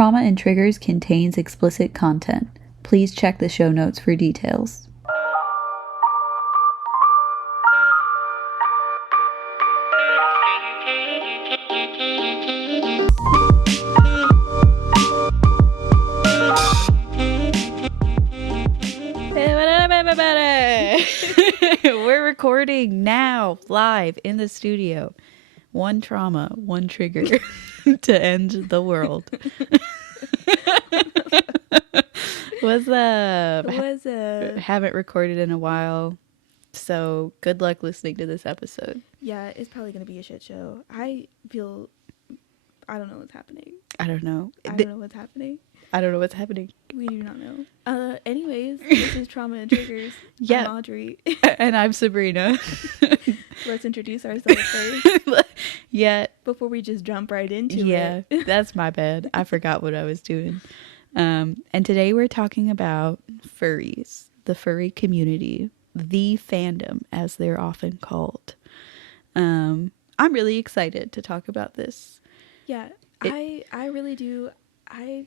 Trauma and Triggers contains explicit content. Please check the show notes for details. We're recording now, live in the studio. One trauma, one trigger to end the world. What's up? What's up? Haven't recorded in a while, so good luck listening to this episode. Yeah, it's probably going to be a shit show. I don't know what's happening. I don't know. I don't know what's happening. I don't know what's happening. We do not know. Anyways, this is Trauma and Triggers. Yeah. I'm Audrey. And I'm Sabrina. Let's introduce ourselves first. Yeah. Before we just jump right into it. Yeah, that's my bad. I forgot what I was doing. And today we're talking about furries, the furry community, the fandom, as they're often called. I'm really excited to talk about this. Yeah, I really do. I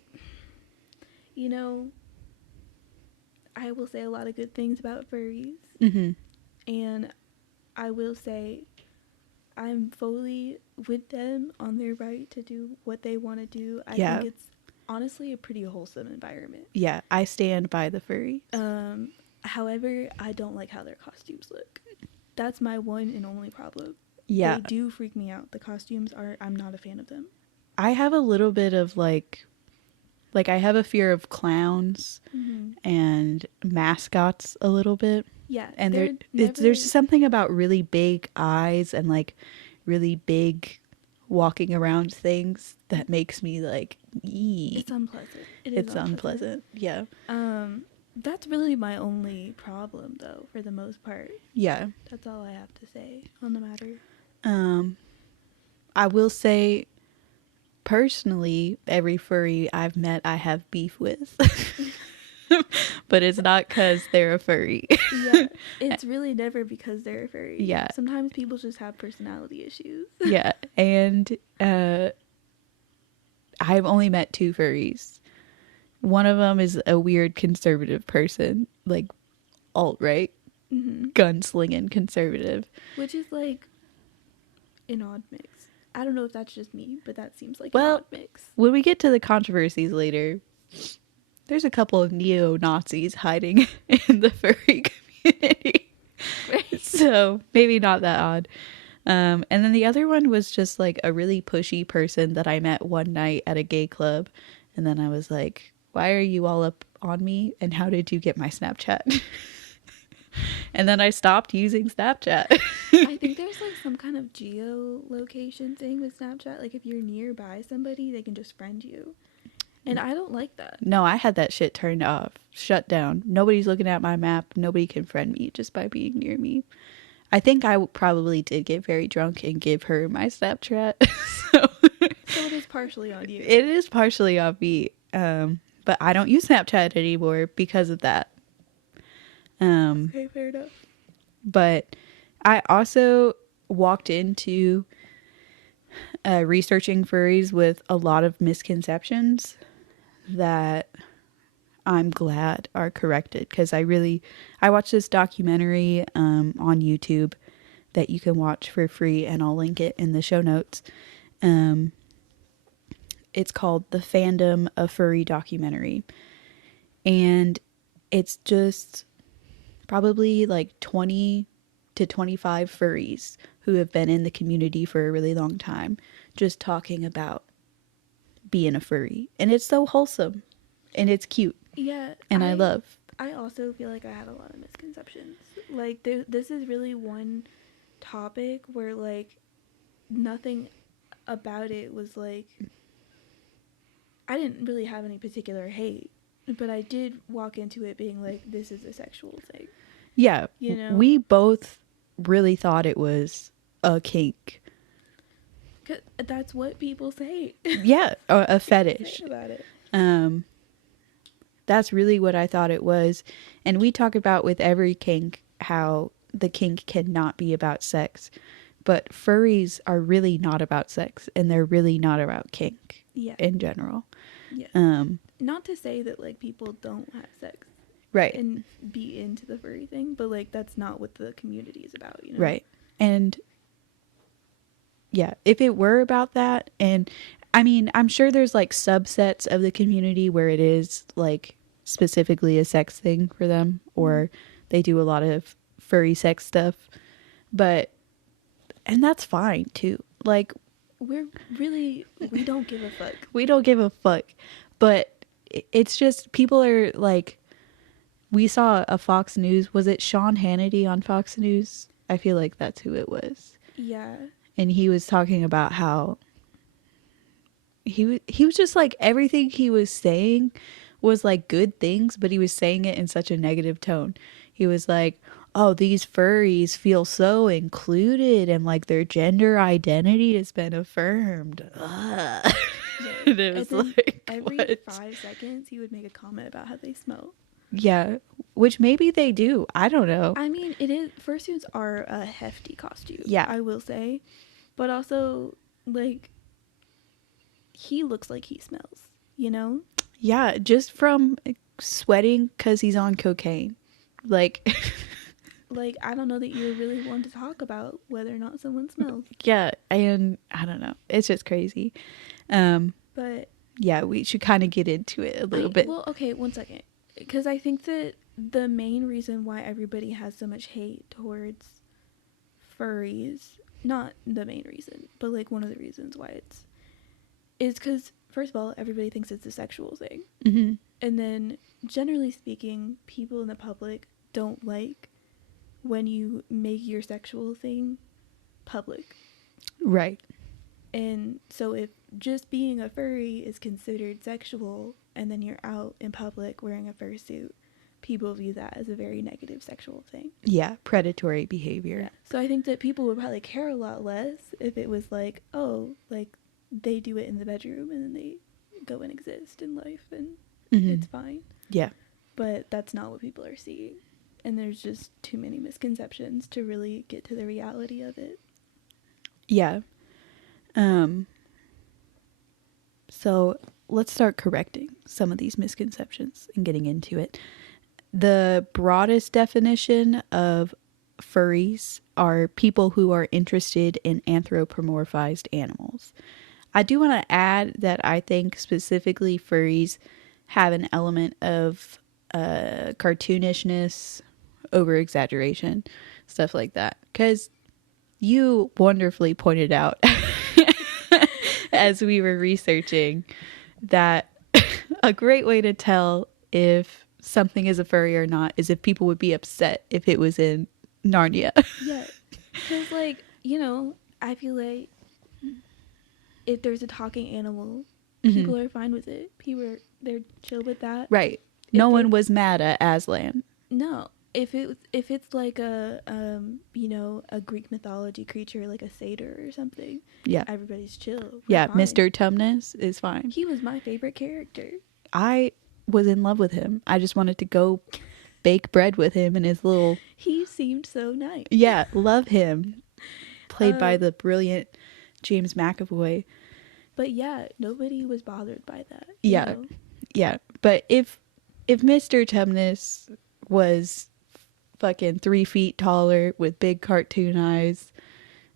will say a lot of good things about furries. Mm-hmm. And I will say I'm fully with them on their right to do what they want to do. I think it's honestly a pretty wholesome environment. Yeah, I stand by the furries. However, I don't like how their costumes look. That's my one and only problem. Yeah. They do freak me out. The costumes I'm not a fan of them. I have a little bit of like I have a fear of clowns and mascots a little bit. Yeah. And there's something about really big eyes and like really big walking around things that makes me like, ee. It's unpleasant. It's unpleasant. Yeah. That's really my only problem though, for the most part. Yeah. That's all I have to say on the matter. I will say personally, every furry I've met I have beef with. But it's not because they're a furry. Yeah, it's really never because they're a furry. Yeah. Sometimes people just have personality issues. Yeah, and I've only met two furries. One of them is a weird conservative person, like alt-right, gunslinging conservative. Which is like an odd mix. I don't know if that's just me, but that seems like an odd mix. When we get to the controversies later, there's a couple of neo-Nazis hiding in the furry community. So maybe not that odd. And then the other one was just like a really pushy person that I met one night at a gay club. And then I was like, why are you all up on me? And how did you get my Snapchat? And then I stopped using Snapchat. I think there's like some kind of geolocation thing with Snapchat. Like if you're nearby somebody, they can just friend you. And I don't like that. No, I had that shit turned off. Shut down. Nobody's looking at my map. Nobody can friend me just by being near me. I think I probably did get very drunk and give her my Snapchat. So it is partially on you. It is partially on me. But I don't use Snapchat anymore because of that. Okay, fair enough. But I also walked into researching furries with a lot of misconceptions that I'm glad are corrected, because I watched this documentary on YouTube that you can watch for free, and I'll link it in the show notes. It's called The Fandom of Furry Documentary, and it's just probably like 20 to 25 furries who have been in the community for a really long time just talking about being a furry, and it's so wholesome and it's cute. Yeah, and I love. I also feel like I had a lot of misconceptions. Like this is really one topic where like nothing about it was like, I didn't really have any particular hate, but I did walk into it being like, this is a sexual thing. Yeah, you know, we both really thought it was a kink. 'Cause that's what people say. Yeah, a fetish about it. That's really what I thought it was. And we talk about with every kink how the kink cannot be about sex, but furries are really not about sex, and they're really not about kink in general. Yeah. Um, Not to say that like people don't have sex right. and be into the furry thing, but like that's not what the community is about, you know? Right. And yeah, if it were about that, and I mean, I'm sure there's like subsets of the community where it is like specifically a sex thing for them, or they do a lot of furry sex stuff, but, and that's fine too. Like, We don't give a fuck. we don't give a fuck, but it's just people are like, we saw a Fox News, was it Sean Hannity on Fox News? I feel like that's who it was. Yeah. And he was talking about how he was just like, everything he was saying was like good things, but he was saying it in such a negative tone. He was like, oh, these furries feel so included and like their gender identity has been affirmed. Ugh. And it was like, every what? 5 seconds he would make a comment about how they smell. Yeah, which maybe they do, I don't know. I mean, it is, fursuits are a hefty costume, Yeah, I will say, but also like he looks like he smells, you know? yeah, just from sweating because he's on cocaine, like. Like, I don't know that you're really one to talk about whether or not someone smells. Yeah, and I don't know, it's just crazy. But yeah, we should kind of get into it a little bit. Well, okay, 1 second, because I think that the main reason why everybody has so much hate towards furries, not the main reason, but like one of the reasons why is because, first of all, everybody thinks it's a sexual thing. Mm-hmm. And then, generally speaking, people in the public don't like when you make your sexual thing public. Right. And so if just being a furry is considered sexual and then you're out in public wearing a fursuit, people view that as a very negative sexual thing. Yeah, predatory behavior. Yeah. So I think that people would probably care a lot less if it was like, oh, like they do it in the bedroom and then they go and exist in life and it's fine. Yeah. But that's not what people are seeing. And there's just too many misconceptions to really get to the reality of it. Yeah. So let's start correcting some of these misconceptions and getting into it. The broadest definition of furries are people who are interested in anthropomorphized animals. I do want to add that I think specifically furries have an element of cartoonishness, over exaggeration, stuff like that. Because you wonderfully pointed out as we were researching that a great way to tell if something is a furry or not is if people would be upset if it was in Narnia. Yeah. Because, like, you know, I feel like if there's a talking animal, people are fine with it. They're chill with that. Right. No one was mad at Aslan. No. If it's like a you know, a Greek mythology creature like a satyr or something, yeah, everybody's chill. Yeah, fine. Mr. Tumnus is fine. He was my favorite character. I was in love with him. I just wanted to go bake bread with him and his little... He seemed so nice. Yeah, love him. Played by the brilliant James McAvoy. But yeah, nobody was bothered by that. Yeah, know? Yeah. But if Mr. Tumnus was fucking 3 feet taller with big cartoon eyes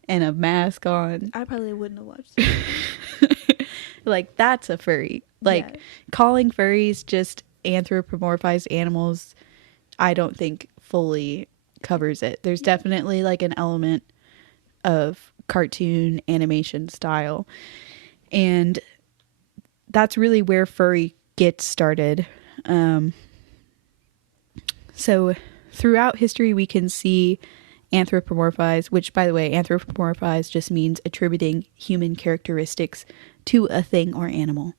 and a mask on, I probably wouldn't have watched it. like, that's a furry. Like, yeah. Calling furries just anthropomorphized animals, I don't think fully covers it. There's definitely like an element of cartoon animation style, and that's really where furry gets started. So throughout history, we can see anthropomorphize, which, by the way, anthropomorphize just means attributing human characteristics to a thing or animal.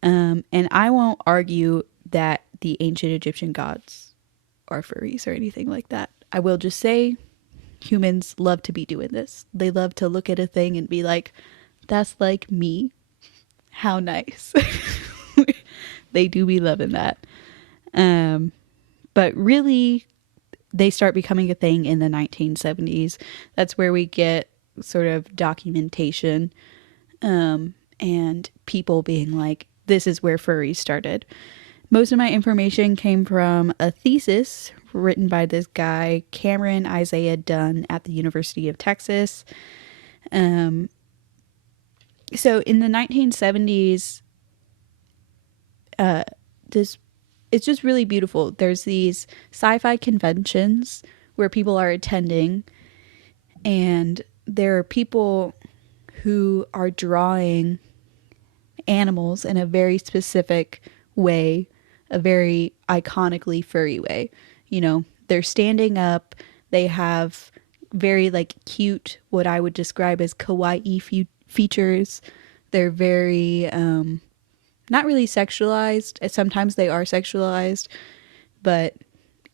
And I won't argue that the ancient Egyptian gods are furries or anything like that. I will just say humans love to be doing this. They love to look at a thing and be like, that's like me. How nice. They do be loving that. But really, they start becoming a thing in the 1970s. That's where we get sort of documentation and people being like, this is where furries started. Most of my information came from a thesis written by this guy, Cameron Isaiah Dunn, at the University of Texas. So in the 1970s, this it's just really beautiful. There's these sci-fi conventions where people are attending, and there are people who are drawing animals in a very specific way, a very iconically furry way. You know, they're standing up, they have very like cute, what I would describe as kawaii features. They're very not really sexualized. Sometimes they are sexualized, but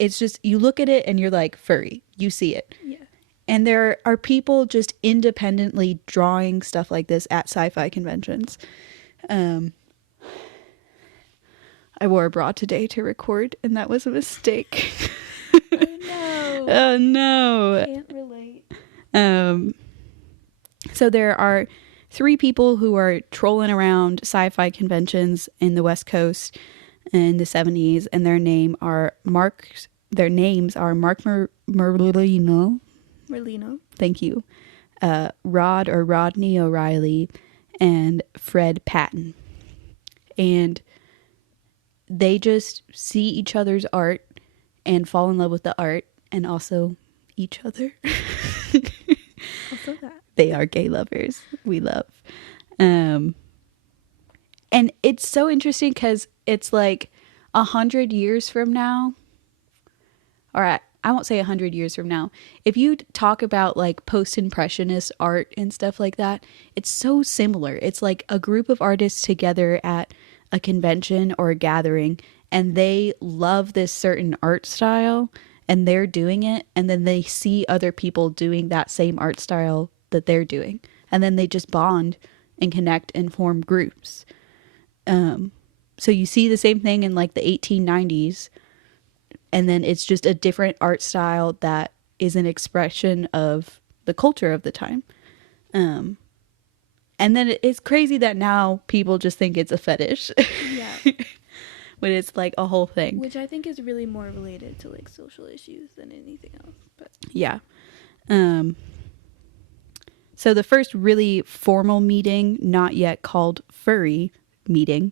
it's just, you look at it and you're like, furry. You see it. Yeah. And there are people just independently drawing stuff like this at sci-fi conventions. I wore a bra today to record, and that was a mistake. Oh no. Oh no. Can't relate. So there are 3 people who are trolling around sci-fi conventions in the West Coast in the 70s, and their names are Mark Merlino. Thank you. Rodney O'Reilly, and Fred Patton. And they just see each other's art and fall in love with the art, and also each other. Also that. They are gay lovers. We love. And it's so interesting because it's like 100 years from now, or I won't say 100 years from now. If you talk about like post-impressionist art and stuff like that, it's so similar. It's like a group of artists together at a convention or a gathering, and they love this certain art style, and they're doing it, and then they see other people doing that same art style that they're doing, and then they just bond and connect and form groups. So you see the same thing in like the 1890s, and then it's just a different art style that is an expression of the culture of the time. And then it's crazy that now people just think it's a fetish. Yeah. But it's like a whole thing. Which I think is really more related to like social issues than anything else. But yeah. So the first really formal meeting, not yet called furry meeting,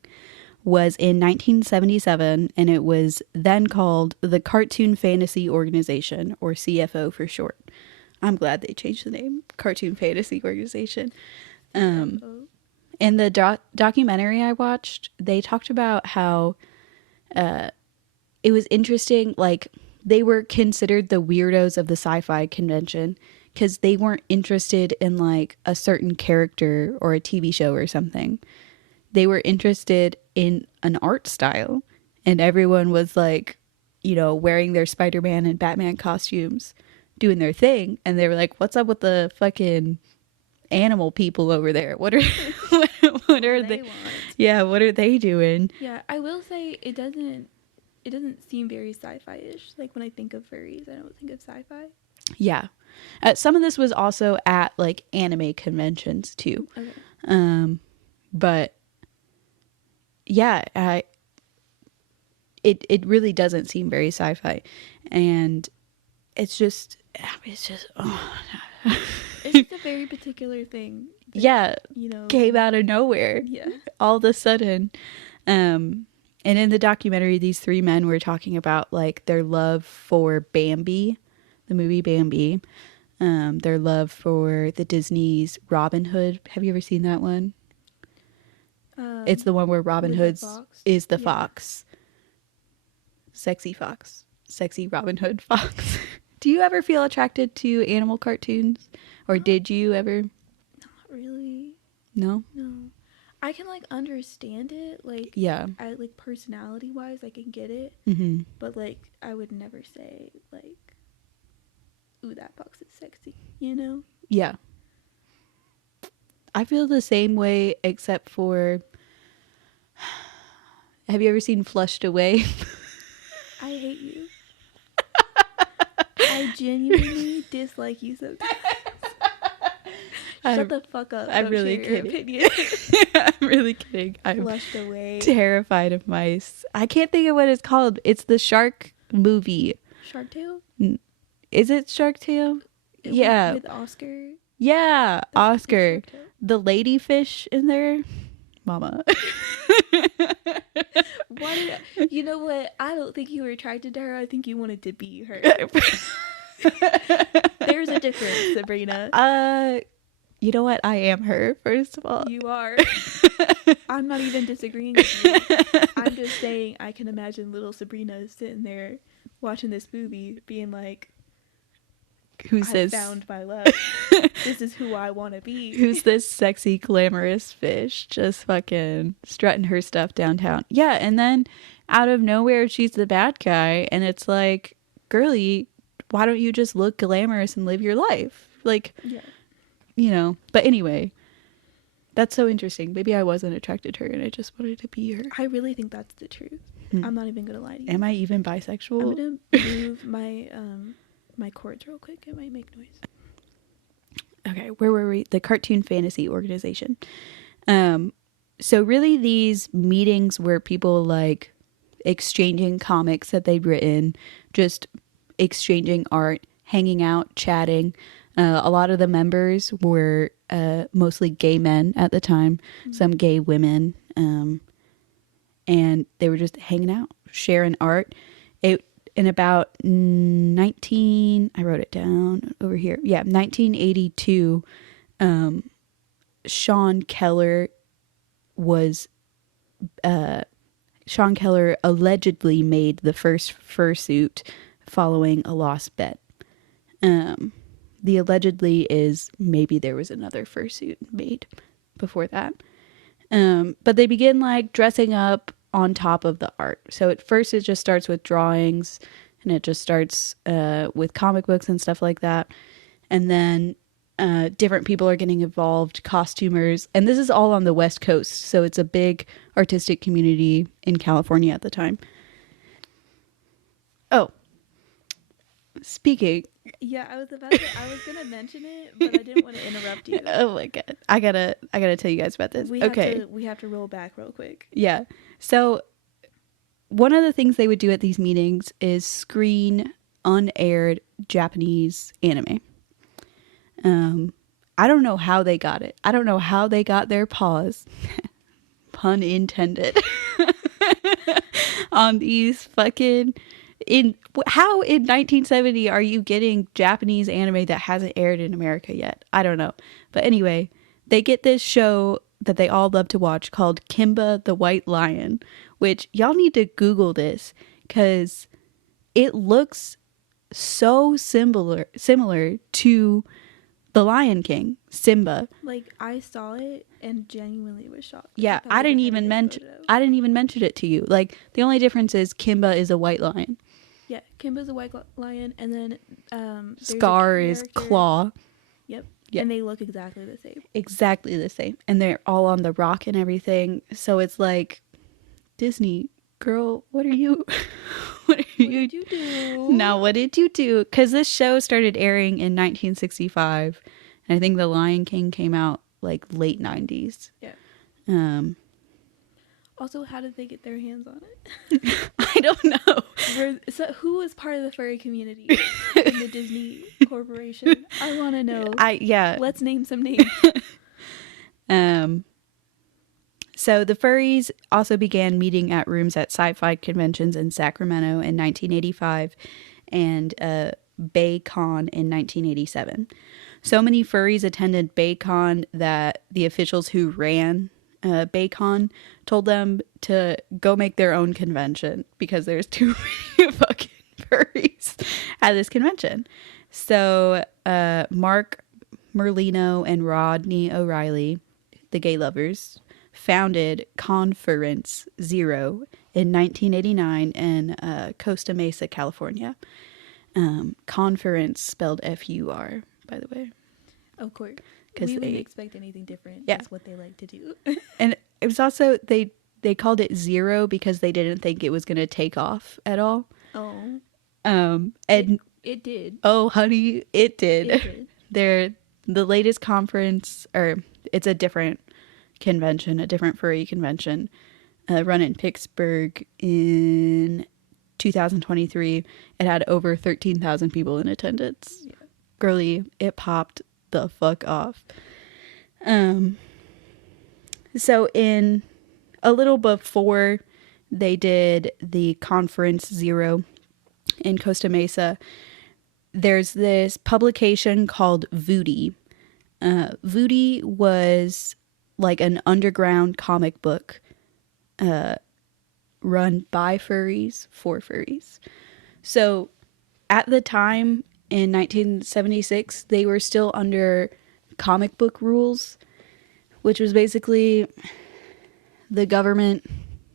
was in 1977, and it was then called the Cartoon Fantasy Organization, or CFO for short. I'm glad they changed the name, Cartoon Fantasy Organization. In the documentary I watched, they talked about how it was interesting, like they were considered the weirdos of the sci-fi convention because they weren't interested in like a certain character or a TV show or something. They were interested in an art style, and everyone was like, you know, wearing their Spider-Man and Batman costumes, doing their thing, and they were like, what's up with the fucking animal people over there? What are what are they want? Yeah, what are they doing? Yeah, I will say it doesn't seem very sci-fi-ish. Like when I think of furries, I don't think of sci-fi. Yeah. Some of this was also at like anime conventions too. Okay. But yeah, it really doesn't seem very sci-fi, and it's just It's just a very particular thing. That, yeah, you know, came out of nowhere. Yeah. All of a sudden. And in the documentary, these 3 men were talking about like their love for Bambi, the movie Bambi, their love for the Disney's Robin Hood. Have you ever seen that one? It's the one where Robin Hood is the fox. Sexy fox. Sexy Robin Hood fox. Do you ever feel attracted to animal cartoons? Or did you ever? Not really. No? No. I can like understand it. Like, yeah. I like personality wise, I can get it. Mm-hmm. But like, I would never say like, ooh, that fox is sexy, you know? Yeah. I feel the same way, except for, have you ever seen Flushed Away? I hate you. I genuinely dislike you sometimes. Shut the fuck up. I'm Don't really share your kidding. opinion. I'm really kidding. I'm Flushed away. terrified of mice. I can't think of what it's called. It's the shark movie. Shark Tale? Is it Shark Tale? Yeah. With Oscar. Yeah, Oscar. Shark Tale. The ladyfish in there. Mama. You know what? I don't think you were attracted to her. I think you wanted to be her. There's a difference, Sabrina. You know what? I am her, first of all. You are. I'm not even disagreeing with you. I'm just saying I can imagine little Sabrina sitting there watching this movie being like, Who's this? I found my love. This is who I want to be. Who's this sexy, glamorous fish just fucking strutting her stuff downtown? Yeah, and then out of nowhere, she's the bad guy, and it's like, girly, why don't you just look glamorous and live your life? Like, yeah. You know. But anyway, that's so interesting. Maybe I wasn't attracted to her, and I just wanted to be her. I really think that's the truth. I'm not even gonna lie to you. Am I even bisexual? I'm gonna move my my cords real quick. It might make noise. Okay, where were we? The Cartoon Fantasy Organization. So really these meetings were people like exchanging comics that they'd written, just exchanging art, hanging out, chatting. A lot of the members were mostly gay men at the time, some gay women, and they were just hanging out, sharing art. In about I wrote it down over here. Yeah, 1982, Sean Keller allegedly made the first fursuit following a lost bet. The allegedly is maybe there was another fursuit made before that. But they begin like dressing up on top of the art. So at first it just starts with drawings, and it just starts with comic books and stuff like that. And then different people are getting involved, costumers, and this is all on the West Coast. So it's a big artistic community in California at the time. Oh, speaking. Yeah, I was gonna mention it, but I didn't want to interrupt you. Oh my god, I gotta tell you guys about this. We have to roll back real quick. Yeah. So one of the things they would do at these meetings is screen unaired Japanese anime. I don't know how they got it. I don't know how they got their paws, pun intended, on these fucking how in 1970 are you getting Japanese anime that hasn't aired in America yet? I don't know. But anyway, they get this show that they all love to watch called Kimba the White Lion, which y'all need to Google this because it looks so similar to The Lion King, Simba. Like I saw it and genuinely was shocked. Yeah, I didn't even mention it to you. Like the only difference is Kimba is a white lion. Yeah, Kimba's a white lion, and then Scar is Claw. Yep. And they look exactly the same. Exactly the same. And they're all on the rock and everything. So it's like, Disney, girl, what are you? What did you do? Now, what did you do? Because this show started airing in 1965. And I think The Lion King came out like late 90s. Yeah. Also, how did they get their hands on it? I don't know. So who was part of the furry community in the Disney Corporation? I want to know. Yeah. Let's name some names. So the furries also began meeting at rooms at sci-fi conventions in Sacramento in 1985 and BayCon in 1987. So many furries attended BayCon that the officials who ran BayCon told them to go make their own convention because there's too many fucking furries at this convention. So Mark Merlino and Rodney O'Reilly, the gay lovers, founded Conference Zero in 1989 in Costa Mesa, California. Conference spelled F-U-R, by the way. Of course. We wouldn't expect anything different. Yeah. That's what they like to do. And it was also, they called it Zero because they didn't think it was going to take off at all. Oh. And it did. Oh, honey, it did. It did. the latest conference, or it's a different convention, a different furry convention, run in Pittsburgh in 2023. It had over 13,000 people in attendance. Yeah. Girly, it popped the fuck off. So in a little before they did the conference 0 in Costa Mesa, there's this publication called Voodie. Voodie was like an underground comic book run by furries for furries. So at the time in 1976, they were still under comic book rules, which was basically the government,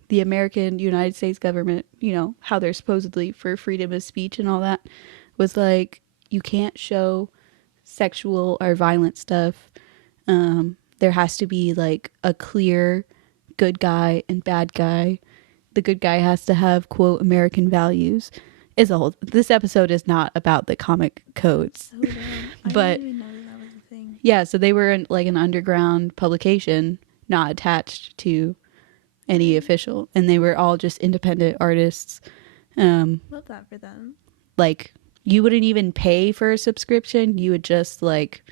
the American United States government, you know, how they're supposedly for freedom of speech and all that, was like, you can't show sexual or violent stuff. There has to be like a clear good guy and bad guy. The good guy has to have, quote, American values. This episode is not about the comic codes. Oh, damn. But didn't even know that was a thing. Yeah, so they were like an underground publication, not attached to any official, and they were all just independent artists. Love that for them. Like, you wouldn't even pay for a subscription, you would just like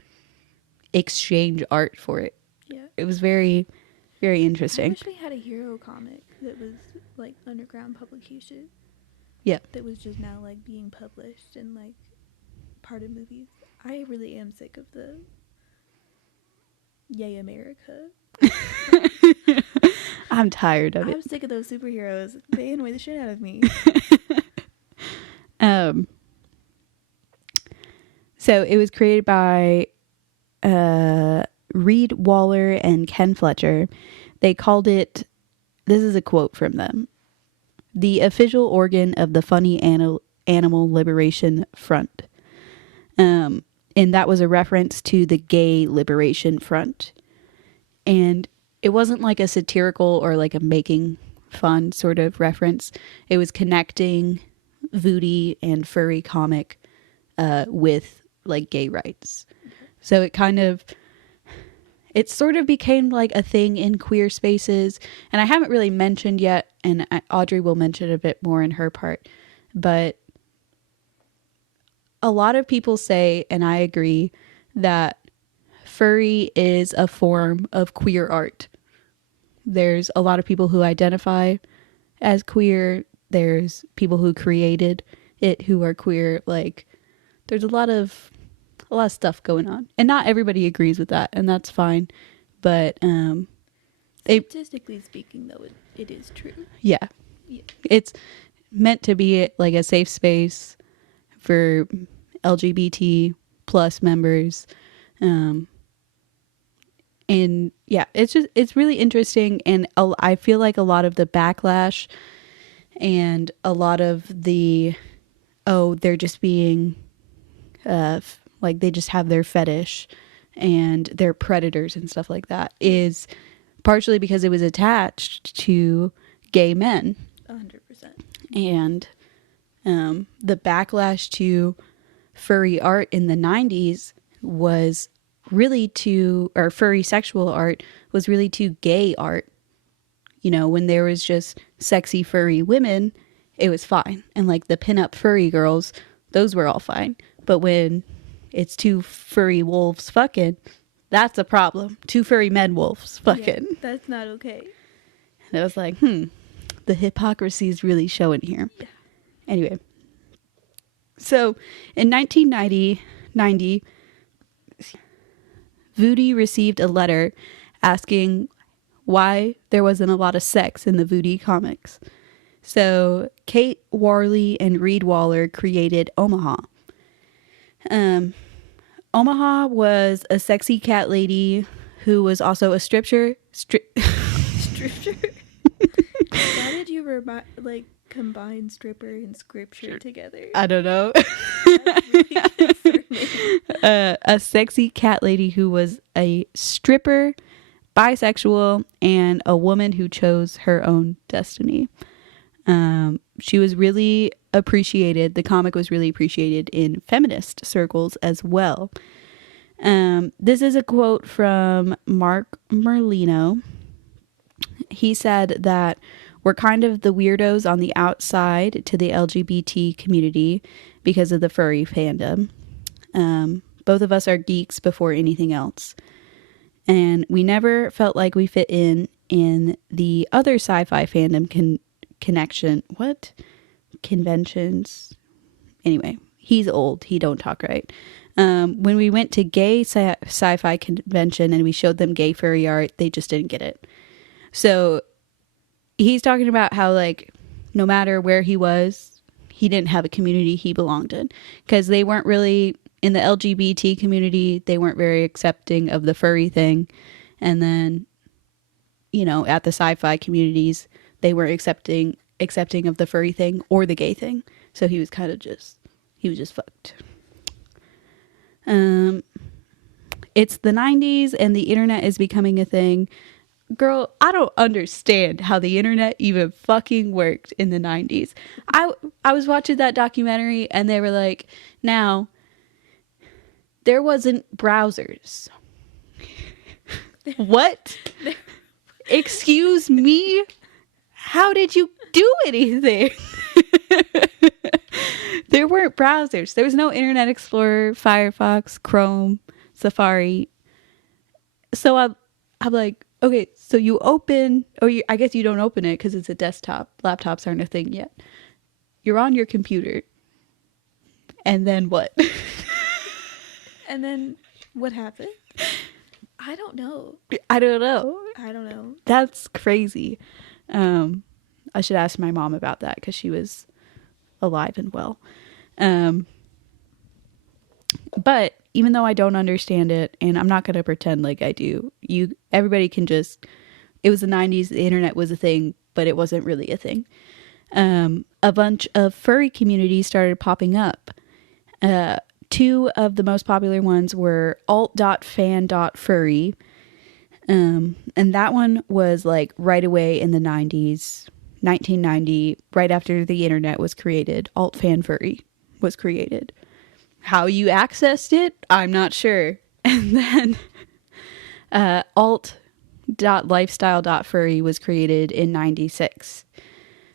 exchange art for it. Yeah. It was very, very I interesting. wish we had a hero comic that was like underground publication. Yeah. That was just now like being published and like part of movies. I really am sick of the Yay America. I'm tired of it. I'm sick of those superheroes. They annoy the shit out of me. So it was created by Reed Waller and Ken Fletcher. They called it, this is a quote from them, the official organ of the funny animal liberation front. And that was a reference to the gay liberation front. And it wasn't like a satirical or like a making fun sort of reference. It was connecting Voodie and furry comic with like gay rights. So it sort of became like a thing in queer spaces. And I haven't really mentioned yet, and Audrey will mention a bit more in her part, but a lot of people say, and I agree, that furry is a form of queer art. There's a lot of people who identify as queer. There's people who created it who are queer. Like, there's a lot of stuff going on, and not everybody agrees with that, and that's fine. But statistically speaking, though, it is true. Yeah, it's meant to be like a safe space for LGBT plus members. And yeah, it's really interesting. And I feel like a lot of the backlash and a lot of the, they're just being, like they just have their fetish and they're predators and stuff like that, is partially because it was attached to gay men. 100%. And the backlash to furry art in the 90s was really or furry sexual art was really to gay art. You know, when there was just sexy furry women, it was fine. And like the pinup furry girls, those were all fine. But when it's two furry wolves fucking, that's a problem. Two furry men wolves fucking. Yeah, that's not okay. And I was like, the hypocrisy is really showing here. Yeah. Anyway. So in 1990, Voodie received a letter asking why there wasn't a lot of sex in the Voodie comics. So Kate Warley and Reed Waller created Omaha. Omaha was a sexy cat lady who was also a stripper. Stripper? Why did you combine stripper and scripture together? I don't know. That's really concerning. A sexy cat lady who was a stripper, bisexual, and a woman who chose her own destiny. She was really appreciated. The comic was really appreciated in feminist circles as well. This is a quote from Mark Merlino. He said that we're kind of the weirdos on the outside to the LGBT community because of the furry fandom. Both of us are geeks before anything else. And we never felt like we fit in the other sci-fi fandom connection. What? Conventions? Anyway, he's old. He don't talk right. When we went to gay sci-fi convention and we showed them gay furry art, they just didn't get it. So he's talking about how, like, no matter where he was, he didn't have a community he belonged in, because they weren't really in the LGBT community. They weren't very accepting of the furry thing. And then, you know, at the sci-fi communities, they were accepting of the furry thing or the gay thing. So he was just fucked. It's the 90s and the internet is becoming a thing. Girl, I don't understand how the internet even fucking worked in the 90s. I was watching that documentary and they were like, now, there wasn't browsers. What? Excuse me? How did you do anything? There weren't browsers. There was no Internet Explorer, Firefox, Chrome, Safari. So I'm like, okay, so you open, I guess you don't open it because it's a desktop. Laptops aren't a thing yet. You're on your computer. And then what? And then what happened? I don't know. I don't know. That's crazy. I should ask my mom about that because she was alive and well. But even though I don't understand it, and I'm not going to pretend like I do, everybody can just, it was the 90s, the internet was a thing, but it wasn't really a thing. A bunch of furry communities started popping up. Two of the most popular ones were alt.fan.furry. And that one was like right away in the 90s, 1990, right after the internet was created. Alt.fan.furry was created. How you accessed it, I'm not sure. And then alt.lifestyle.furry was created in 96.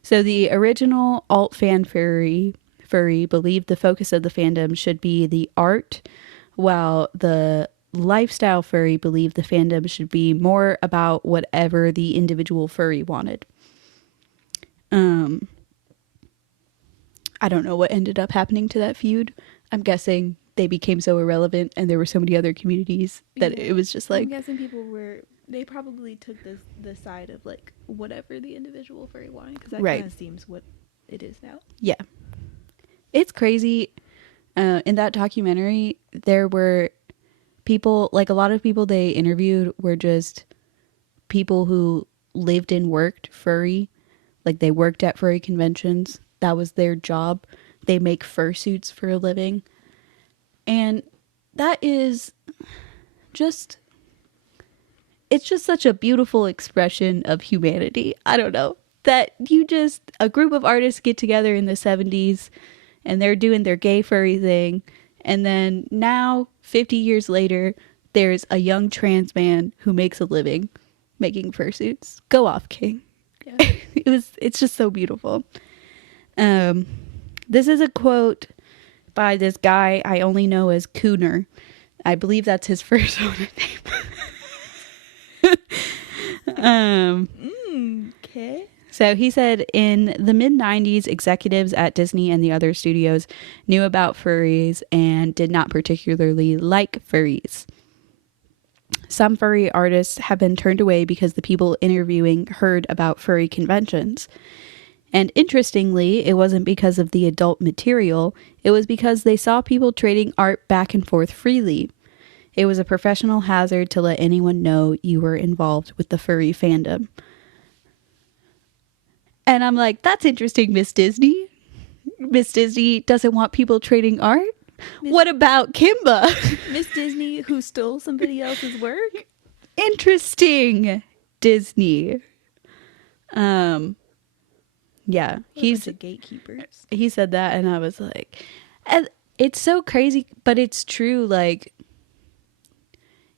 So the original alt.fan.furry believed the focus of the fandom should be the art, while the lifestyle furry believed the fandom should be more about whatever the individual furry wanted. I don't know what ended up happening to that feud. I'm guessing they became so irrelevant and there were so many other communities that it was just like... I'm guessing they probably took the side of like whatever the individual furry wanted, because that kind of seems what it is now. Yeah. It's crazy. In that documentary, there were people, like a lot of people they interviewed were just people who lived and worked furry. Like they worked at furry conventions. That was their job. They make fursuits for a living. And that is just, it's just such a beautiful expression of humanity. I don't know. That a group of artists get together in the 70s and they're doing their gay furry thing. And then now, 50 years later, there's a young trans man who makes a living making fursuits. Go off, King. Yeah. It's just so beautiful. This is a quote by this guy I only know as Cooner. I believe that's his first name. Okay. So he said, in the mid-90s, executives at Disney and the other studios knew about furries and did not particularly like furries. Some furry artists have been turned away because the people interviewing heard about furry conventions. And interestingly, it wasn't because of the adult material, it was because they saw people trading art back and forth freely. It was a professional hazard to let anyone know you were involved with the furry fandom. And I'm like, that's interesting, Miss Disney. Miss Disney doesn't want people trading art? What about Kimba? Miss Disney who stole somebody else's work? Interesting, Disney. Yeah, he's a gatekeeper. He said that and I was like, and it's so crazy, but it's true. Like,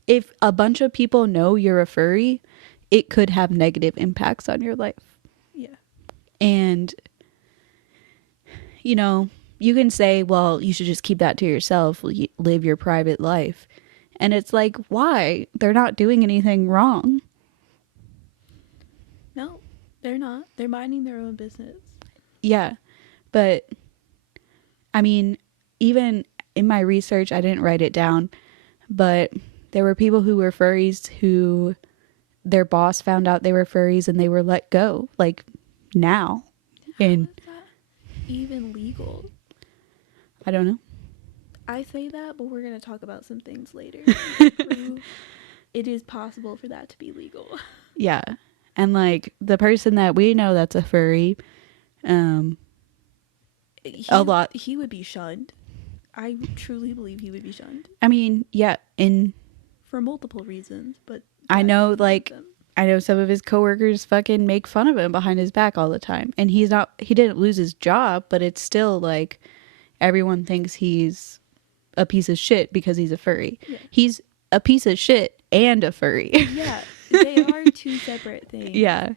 if a bunch of people know you're a furry, it could have negative impacts on your life. Yeah. And, you know, you can say, well, you should just keep that to yourself, live your private life. And it's like, why? They're not doing anything wrong. No, they're not. They're minding their own business. Yeah. But, I mean, even in my research, I didn't write it down, but there were people who were furries who their boss found out they were furries and they were let go, like now. And How is that even legal? I don't know. I say that, but we're going to talk about some things later that prove it is possible for that to be legal. Yeah. And like the person that we know that's a furry, a lot. He would be shunned. I truly believe he would be shunned. I mean, yeah, For multiple reasons, but I know, like, them. I know some of his coworkers fucking make fun of him behind his back all the time. And he didn't lose his job, but it's still like everyone thinks he's a piece of shit because he's a furry. Yeah. He's a piece of shit and a furry. Yeah, they are two separate things. Yeah.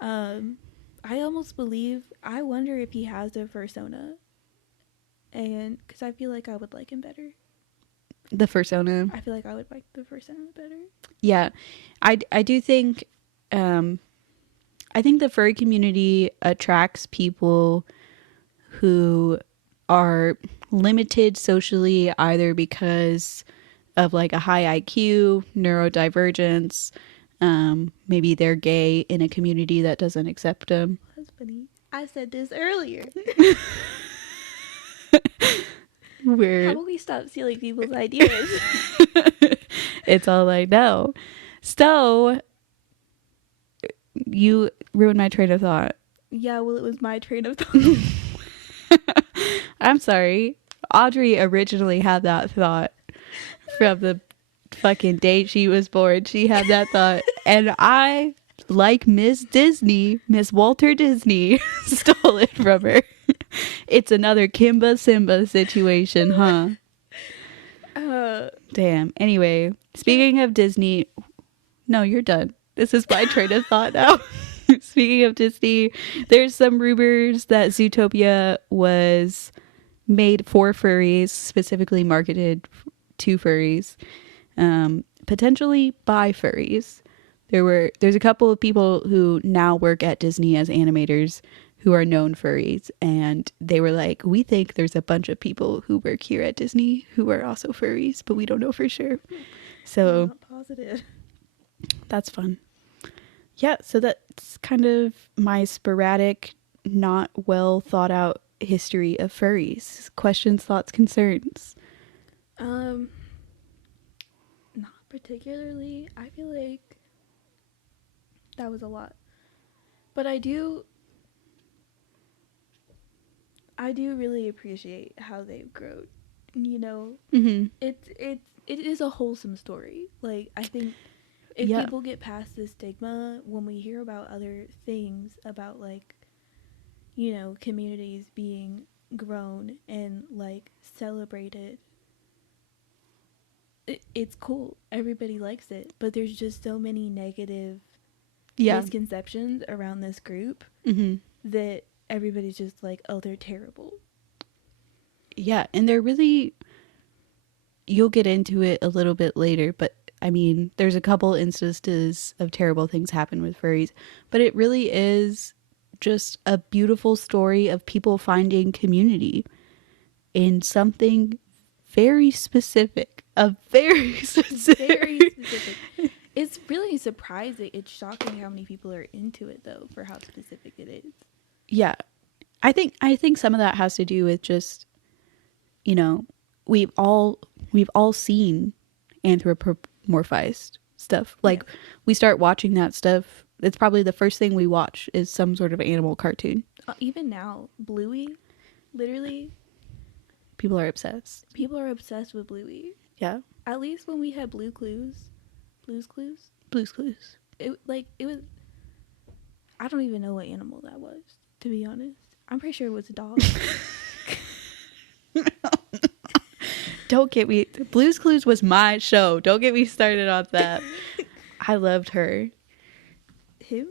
I almost believe, I wonder if he has a fursona. And, because I feel like I would like him better. The fursona. I feel like I would like the fursona better. Yeah. I do think, I think the furry community attracts people who are limited socially, either because of like a high IQ, neurodivergence, maybe they're gay in a community that doesn't accept them. That's funny. I said this earlier. Weird. How about we stop stealing people's ideas? It's all I know. So, you ruined my train of thought. Yeah, well, it was my train of thought. I'm sorry. Audrey originally had that thought from the fucking day she was born. She had that thought. And I, like Miss Disney, Miss Walter Disney, stole it from her. It's another Kimba Simba situation, huh? Damn. Anyway, speaking of Disney, no, you're done. This is my train of thought now. Speaking of Disney, there's some rumors that Zootopia was made for furries, specifically marketed to furries, potentially by furries. There's a couple of people who now work at Disney as animators who are known furries, and they were like, we think there's a bunch of people who work here at Disney who are also furries, but we don't know for sure. So I'm not positive. That's fun. Yeah, so that's kind of my sporadic, not well thought out history of furries. Questions, thoughts, concerns. Not particularly. I feel like that was a lot. But I do really appreciate how they've grown. You know, Mm-hmm. it is a wholesome story. Like, I think if people get past the stigma when we hear about other things about, like, you know, communities being grown and like celebrated, it's cool. Everybody likes it, but there's just so many negative misconceptions around this group that everybody's just like, oh, they're terrible. Yeah, and they're really, you'll get into it a little bit later, but I mean, there's a couple instances of terrible things happen with furries, but it really is just a beautiful story of people finding community in something very specific. Very specific. It's really surprising. It's shocking how many people are into it, though, for how specific it is. Yeah. I think some of that has to do with just, you know, we've all seen anthropomorphized stuff. Like, we start watching that stuff, it's probably the first thing we watch is some sort of animal cartoon. Even now, Bluey, literally, people are obsessed. People are obsessed with Bluey. Yeah. At least when we had Blue's Clues. It was. I don't even know what animal that was, to be honest. I'm pretty sure it was a dog. Don't get me. Blue's Clues was my show. Don't get me started on that. I loved her. Him?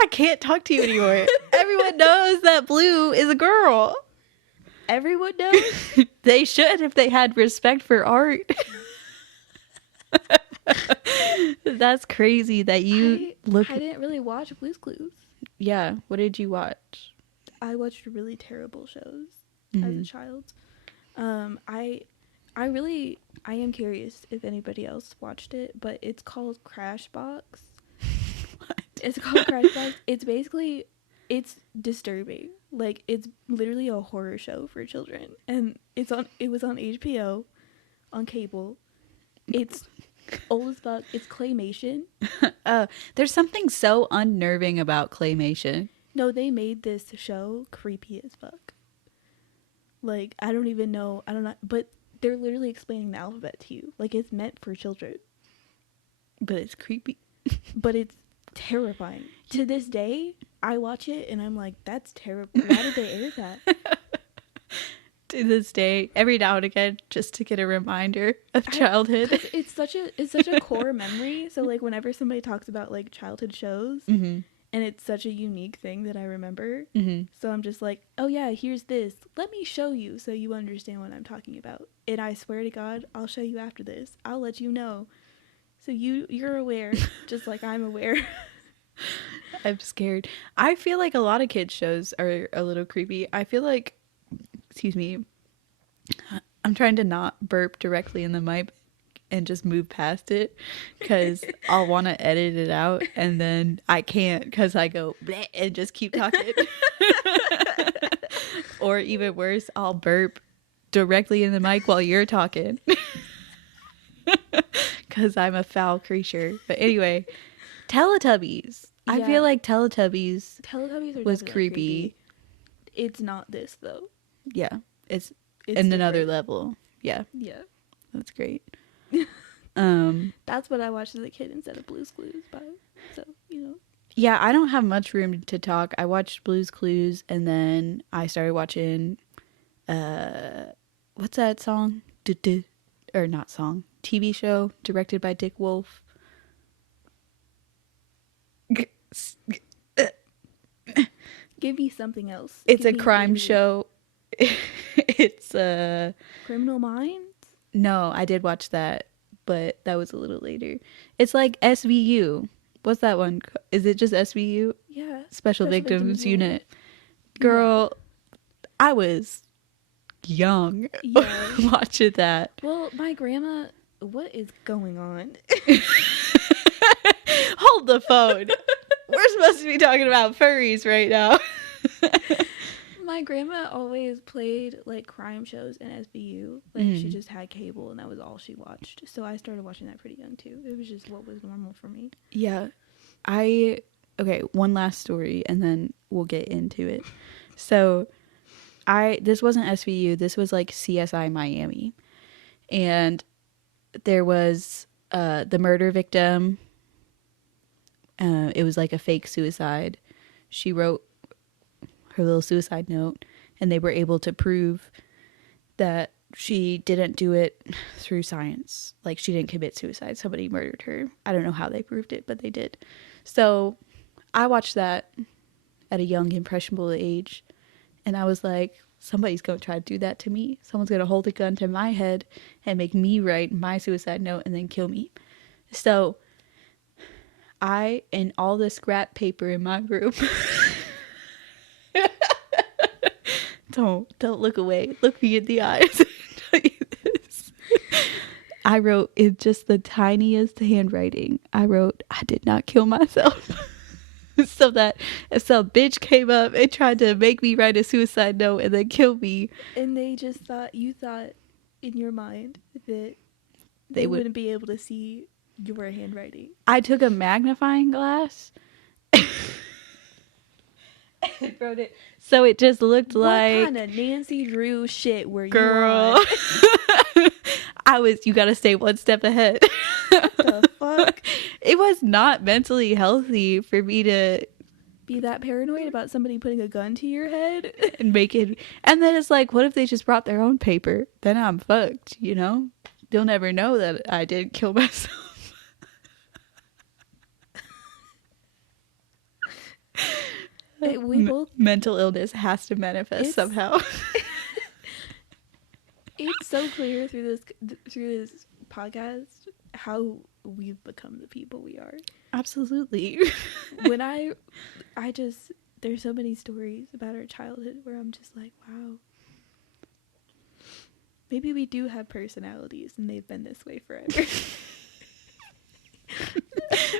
I can't talk to you anymore. Everyone knows that Blue is a girl. Everyone knows. They should if they had respect for art. That's crazy that you look. I didn't really watch Blue's Clues. Yeah. What did you watch? I watched really terrible shows Mm-hmm. as a child. I am curious if anybody else watched it, but it's called Crashbox. What? It's called Crashbox. It's disturbing. Like, it's literally a horror show for children, and it was on HBO, on cable. It's old as fuck. It's claymation. There's something so unnerving about claymation. No, they made this show creepy as fuck. Like, I don't know, but they're literally explaining the alphabet to you. Like, it's meant for children. But it's creepy. But it's terrifying. To this day, I watch it and I'm like, that's terrible. Why did they air that? To this day, every now and again, just to get a reminder of childhood. It's such a core memory. So, like, whenever somebody talks about, like, childhood shows, Mm-hmm. and it's such a unique thing that I remember. Mm-hmm. So I'm just like, oh yeah, here's this. Let me show you so you understand what I'm talking about. And I swear to God, I'll show you after this. I'll let you know. So you're aware, just like I'm aware. I'm scared. I feel like a lot of kids' shows are a little creepy. I feel like, excuse me, I'm trying to not burp directly in the mic and just move past it because I'll want to edit it out and then I can't because I go bleh and just keep talking. Or even worse, I'll burp directly in the mic while you're talking because I'm a foul creature. But anyway, Teletubbies. I Yeah. feel like Teletubbies Teletubbies was definitely creepy. It's not this though. Yeah, it's It's in another different. level. Yeah, Yeah. that's great. That's what I watched as a kid instead of Blue's Clues. So, you know. Yeah, I don't have much room to talk. I watched Blue's Clues and then I started watching what's that song? Or not song. TV show directed by Dick Wolf. Give me something else. It's Give a me crime Amy. show. It's Criminal Minds? no, I did watch that, but that was a little later. It's like SVU. What's that one? Is it just SVU? Yeah. Special Victims Unit. Girl, I was young Yeah. watching that. Well, my grandma, what is going on? Hold the phone. We're supposed to be talking about furries right now. My grandma always played like crime shows in SVU. Like she just had cable and that was all she watched. So I started watching that pretty young too. It was just what was normal for me. Yeah. Okay, one last story and then we'll get into it. So this wasn't SVU, this was like CSI Miami. And there was the murder victim. It was like a fake suicide. She wrote her little suicide note and they were able to prove that she didn't do it through science. Like, she didn't commit suicide. Somebody murdered her. I don't know how they proved it, but they did. So I watched that at a young, impressionable age. And I was like, somebody's going to try to do that to me. Someone's going to hold a gun to my head and make me write my suicide note and then kill me. So I, in all the scrap paper in my room, don't look away. Look me in the eyes. Tell you this. I wrote in just the tiniest handwriting. I wrote, I did not kill myself. So that if some bitch came up and tried to make me write a suicide note and then kill me, And they just you thought in your mind that they wouldn't be able to see your handwriting. I took a magnifying glass and wrote it so it just looked like, what kind of Nancy Drew shit were girl. you on? You gotta stay one step ahead. What the fuck? It was not mentally healthy for me to be that paranoid about somebody putting a gun to your head. And and then it's like, what if they just brought their own paper? Then I'm fucked, you know? You'll never know that I didn't kill myself. Mental illness has to manifest somehow. It's so clear through this podcast how we've become the people we are. Absolutely. When there's so many stories about our childhood where I'm just like, wow, maybe we do have personalities and they've been this way forever.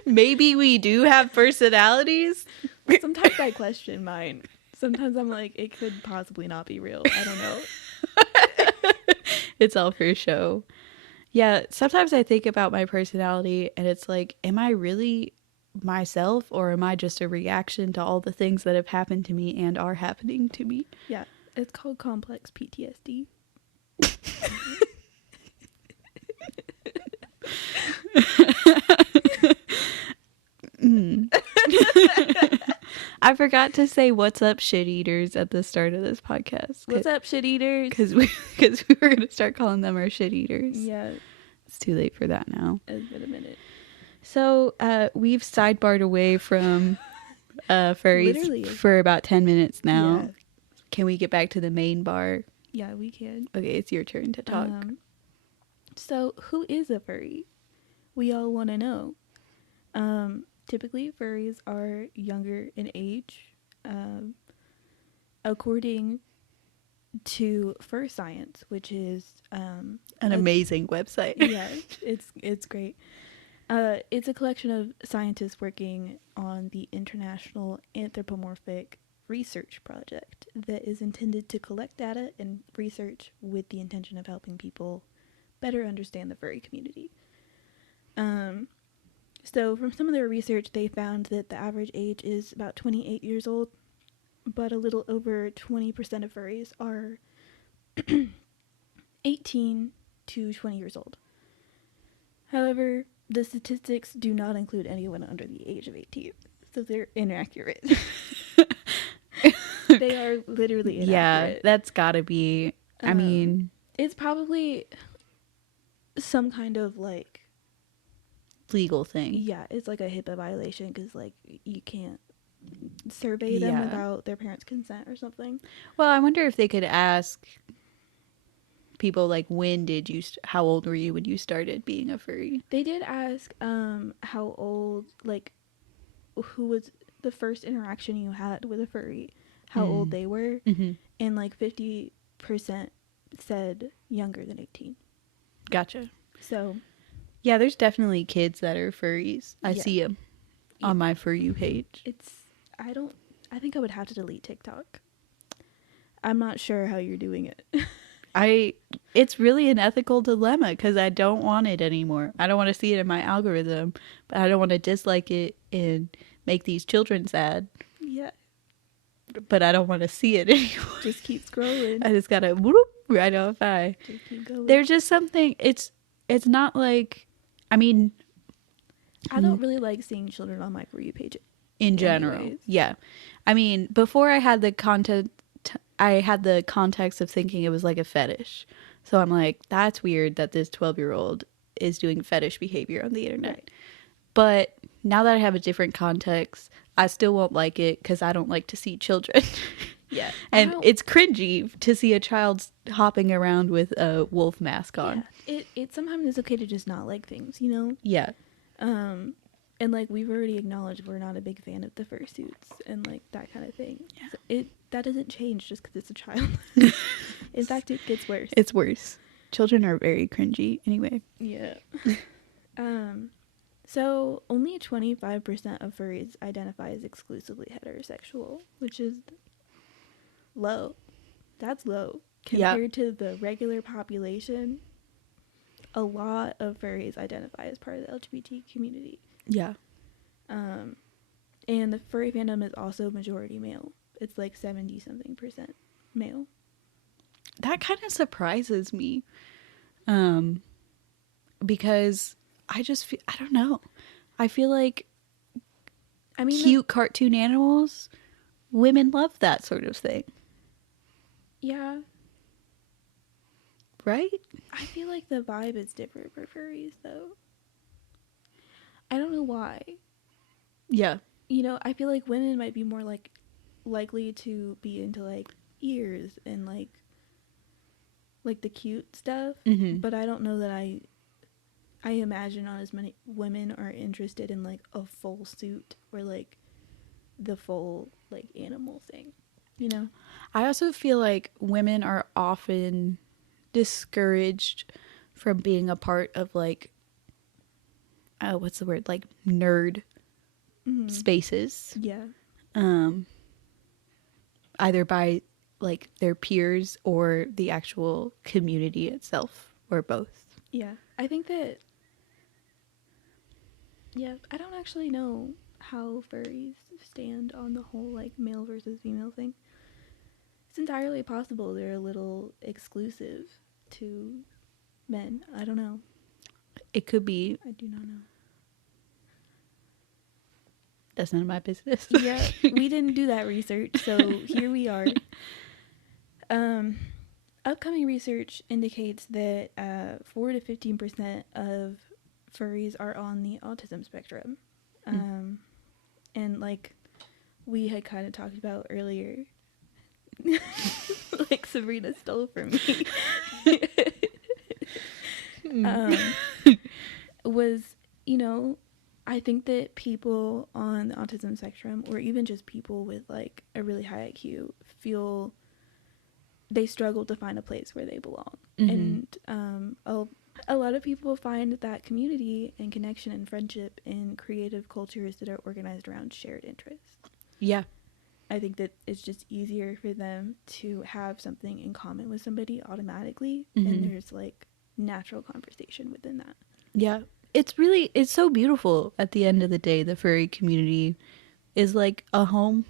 Maybe we do have personalities. Sometimes I question mine. Sometimes I'm like, it could possibly not be real. I don't know. It's all for show. Yeah, sometimes I think about my personality and it's like, am I really myself, or am I just a reaction to all the things that have happened to me and are happening to me? Yeah, it's called complex PTSD. I forgot to say what's up, shit eaters, at the start of this podcast. What's up, shit eaters? Because we were going to start calling them our shit eaters. Yeah. It's too late for that now. It's been a minute. So we've sidebarred away from furries Literally. For about 10 minutes now. Yeah. Can we get back to the main bar? Yeah, we can. Okay, it's your turn to talk. So who is a furry? We all want to know. Typically, furries are younger in age. According to Fur Science, which is an amazing website. Yeah, it's great. It's a collection of scientists working on the International Anthropomorphic Research Project that is intended to collect data and research with the intention of helping people better understand the furry community. So from some of their research, they found that the average age is about 28 years old, but a little over 20% of furries are 18 to 20 years old. However, the statistics do not include anyone under the age of 18, so they're inaccurate. They are literally inaccurate. Yeah, that's gotta be, I mean... It's probably some kind of, like... legal thing. Yeah, it's like a HIPAA violation, because, like, you can't survey them without their parents' consent or something. Well, I wonder if they could ask people, like, how old were you when you started being a furry? They did ask how old, like, who was the first interaction you had with a furry, how old they were, and like 50% said younger than 18. Gotcha. So yeah, there's definitely kids that are furries. I see them on my For You page. I think I would have to delete TikTok. I'm not sure how you're doing it. It's really an ethical dilemma because I don't want it anymore. I don't want to see it in my algorithm, but I don't want to dislike it and make these children sad. Yeah. But I don't want to see it anymore. Just keep scrolling. I just gotta whoop right off by. Just keep going. There's just something. It's not like, I mean, I don't really like seeing children on my For You page. In general, anyways. Yeah. I mean, before I had the content, I had the context of thinking it was like a fetish. So I'm like, that's weird that this 12-year-old is doing fetish behavior on the internet. Right. But now that I have a different context, I still won't like it because I don't like to see children. Yeah. And it's cringy to see a child hopping around with a wolf mask on. Yeah. It sometimes is okay to just not like things, you know? Yeah. And like we've already acknowledged we're not a big fan of the fursuits and like that kind of thing. Yeah. So that doesn't change just because it's a child. In fact, it gets worse. It's worse. Children are very cringy anyway. Yeah. So only 25% of furries identify as exclusively heterosexual, which is low. That's low compared to the regular population. A lot of furries identify as part of the LGBT community. Yeah. And the furry fandom is also majority male. It's like 70-something% male. That kind of surprises me. Because I don't know. I feel like I mean, cute cartoon animals, women love that sort of thing. yeah. Right? I feel like the vibe is different for furries, though. I don't know why. Yeah. You know, I feel like women might be more like likely to be into like ears and like the cute stuff, Mm-hmm. but I don't know that I imagine not as many women are interested in like a full suit or like the full like animal thing, you know? I also feel like women are often discouraged from being a part of like, what's the word? Like nerd spaces. Yeah. Either by like their peers or the actual community itself, or both. Yeah. I think that, yeah, I don't actually know how furries stand on the whole like male versus female thing. It's entirely possible they're a little exclusive to men. I don't know. It could be. I do not know. That's none of my business. Yeah, we didn't do that research, so here we are. Upcoming research indicates that 4 to 15% of furries are on the autism spectrum. And like we had kind of talked about earlier, like Sabrina stole from me, was, you know, I think that people on the autism spectrum, or even just people with like a really high IQ, feel they struggle to find a place where they belong. And a lot of people find that community and connection and friendship in creative cultures that are organized around shared interests. Yeah. I think that it's just easier for them to have something in common with somebody automatically, and there's like natural conversation within that. Yeah. It's so beautiful at the end of the day. The furry community is like a home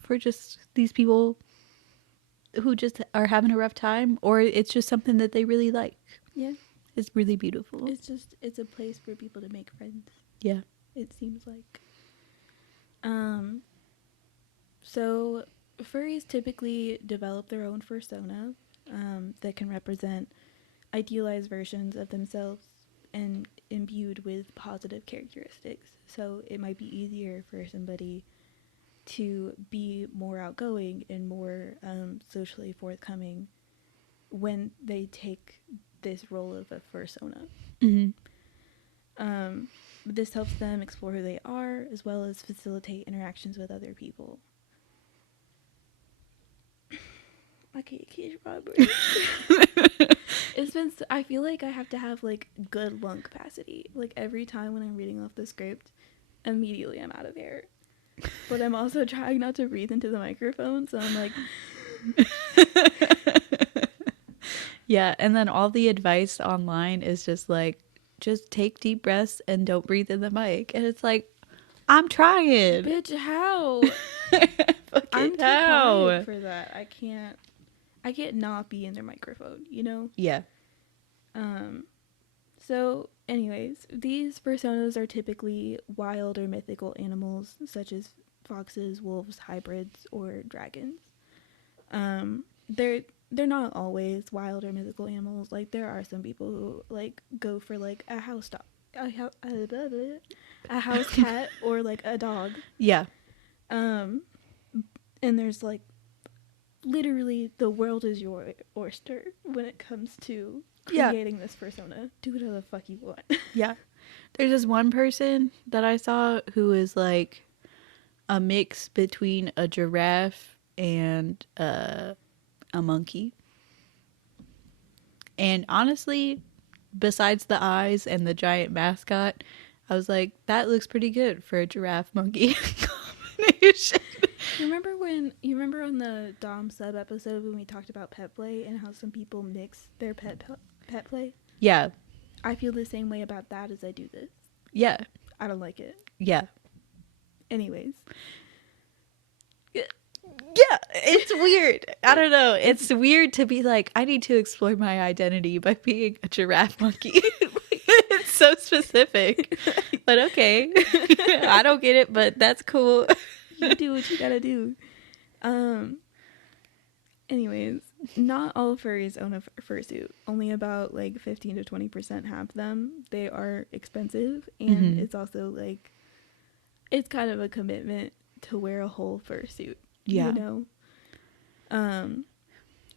for just these people who just are having a rough time, or it's just something that they really like. Yeah. It's really beautiful. It's a place for people to make friends. Yeah. It seems like. So furries typically develop their own persona that can represent idealized versions of themselves and imbued with positive characteristics. So it might be easier for somebody to be more outgoing and more socially forthcoming when they take this role of a fursona. This helps them explore who they are, as well as facilitate interactions with other people. I can't catch my breath. I feel like I have to have like good lung capacity. Like every time when I'm reading off the script, immediately I'm out of air. But I'm also trying not to breathe into the microphone, so I'm like... Yeah, and then all the advice online is just like, just take deep breaths and don't breathe in the mic. And it's like, I'm trying. Bitch, how? I'm too how? quiet for that. I can't not be in their microphone, you know? Yeah. So, anyways, these personas are typically wild or mythical animals, such as foxes, wolves, hybrids, or dragons. They're not always wild or mythical animals. Like, there are some people who like go for like a house cat or like a dog. Yeah. And there's like literally the world is your oyster when it comes to creating this persona. Do whatever the fuck you want. Yeah. There's this one person that I saw who is like a mix between a giraffe and a monkey. And honestly, besides the eyes and the giant mascot, I was like, that looks pretty good for a giraffe monkey combination. You remember on the Dom sub episode when we talked about pet play and how some people mix their pet play? Yeah. I feel the same way about that as I do this. Yeah. I don't like it. Yeah. Anyways. Yeah, it's weird. I don't know. It's weird to be like, I need to explore my identity by being a giraffe monkey. It's So specific. But okay. I don't get it, but that's cool. You do what you gotta do. Anyways, not all furries own a fursuit. Only about like 15 to 20% have them. They are expensive, and it's also like, it's kind of a commitment to wear a whole fursuit. Yeah. You know?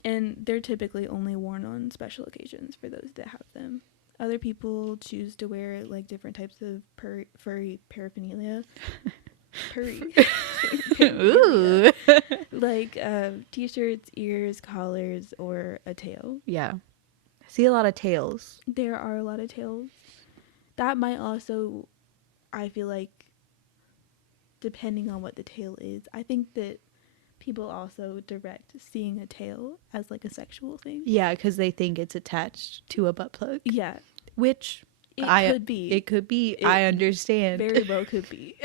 And they're typically only worn on special occasions for those that have them. Other people choose to wear like different types of furry paraphernalia. Ooh. Like t-shirts, ears, collars, or a tail. Yeah. I see a lot of tails. There are a lot of tails. That might also, I feel like, depending on what the tail is, I think that people also direct seeing a tail as like a sexual thing. Yeah, because they think it's attached to a butt plug. Yeah. Which It could be. It could be. I understand. Very well could be.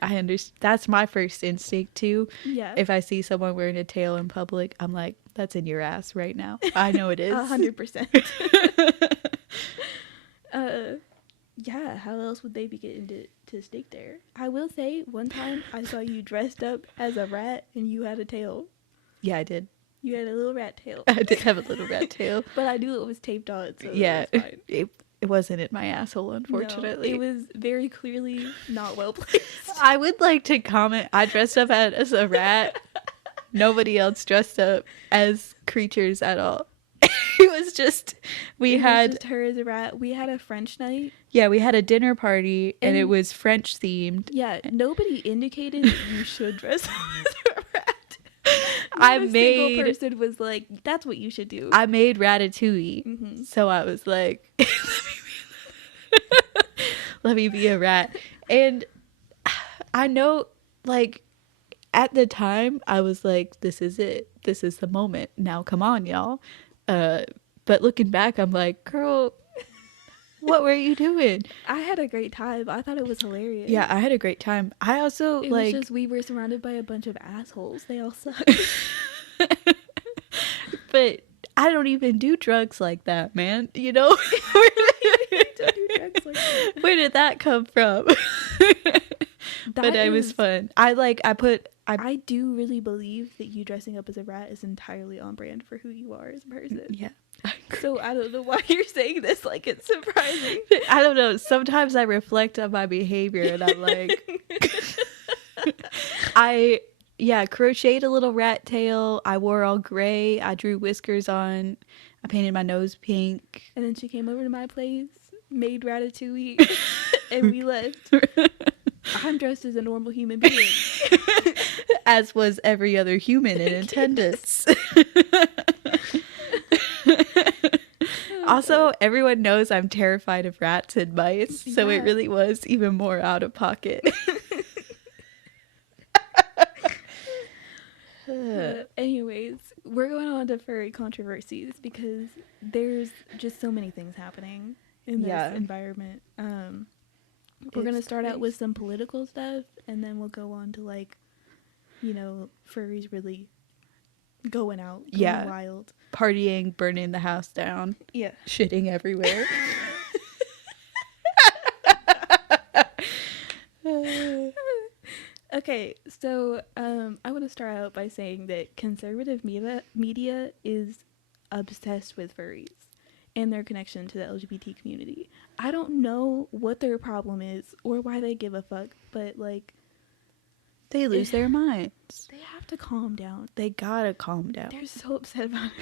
I understand. That's my first instinct too. Yeah. If I see someone wearing a tail in public, I'm like, that's in your ass right now. I know it is. 100%. Yeah, how else would they be getting to stick there? I will say, one time I saw you dressed up as a rat and you had a tail. Yeah, I did. You had a little rat tail. I did have a little rat tail. But I knew it was taped on, so yeah, it was fine. It wasn't in my asshole, unfortunately. No, it was very clearly not well placed. I would like to comment, I dressed up as a rat. Nobody else dressed up as creatures at all. It was just, It was just her as a rat. We had a French night. Yeah, we had a dinner party and it was French themed. Yeah, nobody indicated that you should dress up as a rat. Single person was like, that's what you should do. I made ratatouille. So I was like, let me be a rat. And I know, like, at the time, I was like, this is it. This is the moment. Now, come on, y'all. But looking back, I'm like, girl, what were you doing? I had a great time. I thought it was hilarious. Yeah, I had a great time. I also, it was just, we were surrounded by a bunch of assholes. They all suck. But I don't even do drugs like that, man. You know? Where did that come from? But it was fun. I do really believe that you dressing up as a rat is entirely on brand for who you are as a person. Yeah. So I don't know why you're saying this like it's surprising. I don't know. Sometimes I reflect on my behavior and I'm like, I crocheted a little rat tail. I wore all gray. I drew whiskers on. I painted my nose pink. And then she came over to my place, made ratatouille, and we left. I'm dressed as a normal human being. As was every other human in attendance. Also, everyone knows I'm terrified of rats and mice, so it really was even more out of pocket. Anyways, we're going on to furry controversies because there's just so many things happening in this environment. We're going to start out with some political stuff, and then we'll go on to, like, you know, furries really going out, going wild. Partying, burning the house down. Yeah. Shitting everywhere. Okay, so I want to start out by saying that conservative media is obsessed with furries and their connection to the LGBT community. I don't know what their problem is or why they give a fuck, but, like, they lose their minds. They have to calm down. They gotta calm down. They're so upset about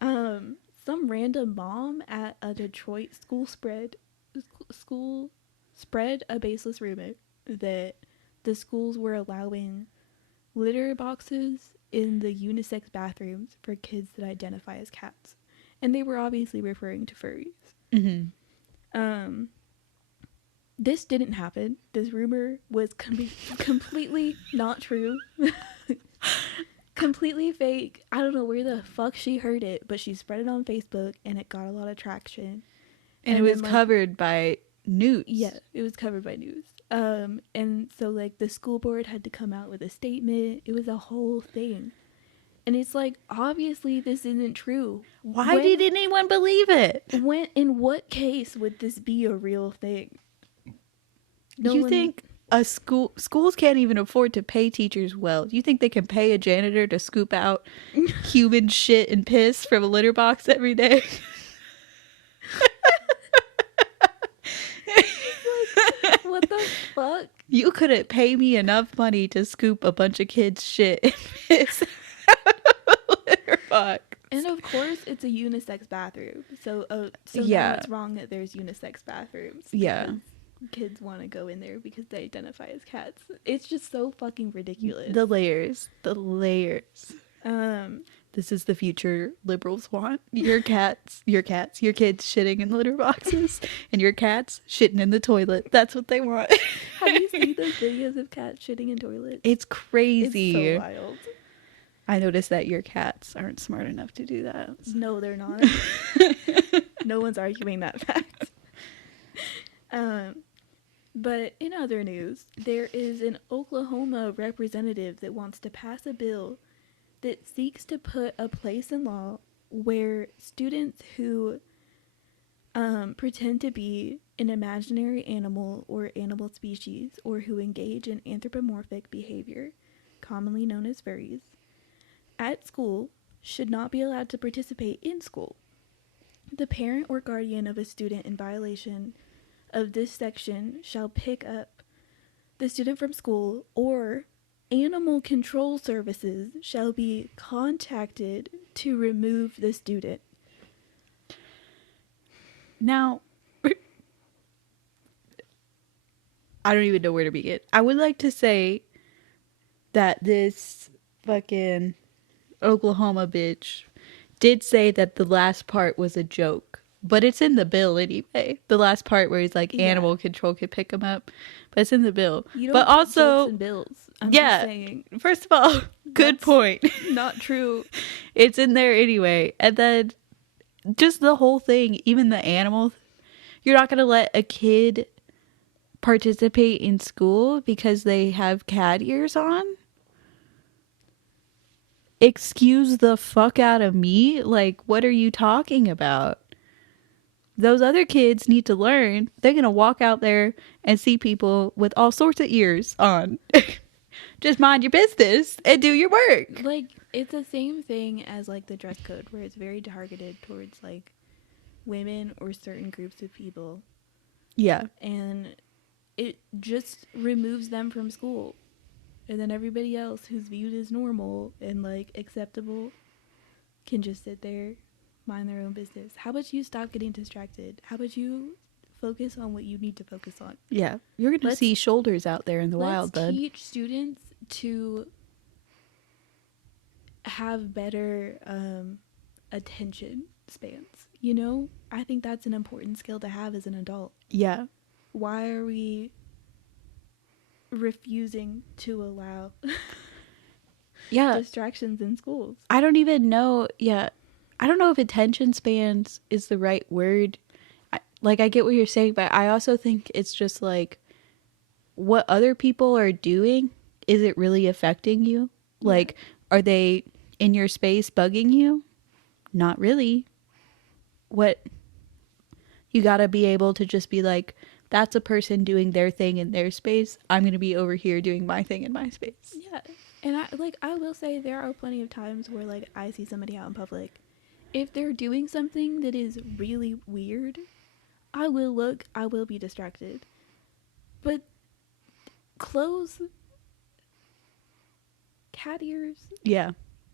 it. Some random mom at a Detroit school spread a baseless rumor that the schools were allowing litter boxes in the unisex bathrooms for kids that identify as cats. And they were obviously referring to furries. Mm-hmm. This didn't happen. This rumor was completely not true. Completely fake. I don't know where the fuck she heard it, but she spread it on Facebook and it got a lot of traction. And it was covered by news. Yeah, it was covered by news. And so, like, the school board had to come out with a statement. It was a whole thing. And it's like, obviously this isn't true. Why did anyone believe it? In what case would this be a real thing? Think schools can't even afford to pay teachers well? You think they can pay a janitor to scoop out human shit and piss from a litter box every day? What the fuck? You couldn't pay me enough money to scoop a bunch of kids' shit and piss out of a litter box. And of course, it's a unisex bathroom. So Yeah. now it's wrong that there's unisex bathrooms. Yeah. Kids want to go in there because they identify as cats. It's just so fucking ridiculous. The layers. This is the future liberals want. Your kids shitting in litter boxes, and your cats shitting in the toilet. That's what they want. Have you seen those videos of cats shitting in toilets? It's crazy. It's so wild. I noticed that your cats aren't smart enough to do that. No, they're not. No one's arguing that fact. But in other news, there is an Oklahoma representative that wants to pass a bill that seeks to put a place in law where students who pretend to be an imaginary animal or animal species, or who engage in anthropomorphic behavior, commonly known as furries, at school should not be allowed to participate in school. The parent or guardian of a student in violation of this section shall pick up the student from school, or animal control services shall be contacted to remove the student. Now, I don't even know where to begin. I would like to say that this fucking Oklahoma bitch did say that the last part was a joke, but it's in the bill anyway. The last part where he's like, animal control could pick him up, but it's in the bill. You don't but put also jokes in bills. I'm just saying. First of all, good point. Not true. It's in there anyway. And then just the whole thing, even the animal, you're not going to let a kid participate in school because they have cat ears on? Excuse the fuck out of me? Like, what are you talking about? Those other kids need to learn. They're going to walk out there and see people with all sorts of ears on. Just mind your business and do your work. Like, it's the same thing as, like, the dress code, where it's very targeted towards, like, women or certain groups of people. Yeah. And it just removes them from school. And then everybody else who's viewed as normal and, like, acceptable can just sit there, mind their own business. How about you stop getting distracted? How about you focus on what you need to focus on? Yeah. You're going to see shoulders out there in the wild, bud. Let's teach students to have better attention spans. You know? I think that's an important skill to have as an adult. Yeah. Why are we refusing to allow distractions in schools? I don't even know. Yeah. I don't know if attention spans is the right word. I get what you're saying, but I also think it's just like what other people are doing. Is it really affecting you? Yeah. Like, are they in your space bugging you? Not really. What? You gotta be able to just be like, that's a person doing their thing in their space. I'm going to be over here doing my thing in my space. Yeah. And I will say there are plenty of times where, like, I see somebody out in public. If they're doing something that is really weird, I will look, I will be distracted. But clothes, cat ears. Yeah.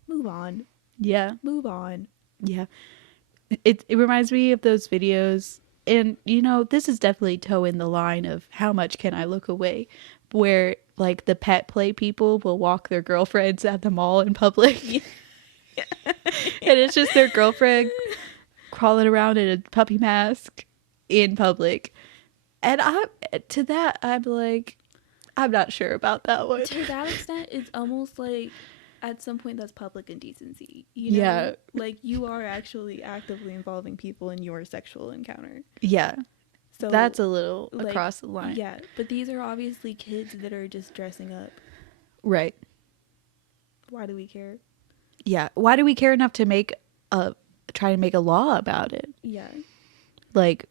Move on. Yeah. Move on. Yeah. It reminds me of those videos. And, you know, this is definitely toeing the line of how much can I look away, where, like, the pet play people will walk their girlfriends at the mall in public. Yeah. And it's just their girlfriend crawling around in a puppy mask in public. And I'm like, I'm not sure about that one. To that extent, it's almost like at some point that's public indecency. You know? Yeah. Like, you are actually actively involving people in your sexual encounter. Yeah. So that's a little like, across the line. Yeah. But these are obviously kids that are just dressing up. Right. Why do we care? Yeah. Why do we care enough to try to make a law about it? Yeah. Like,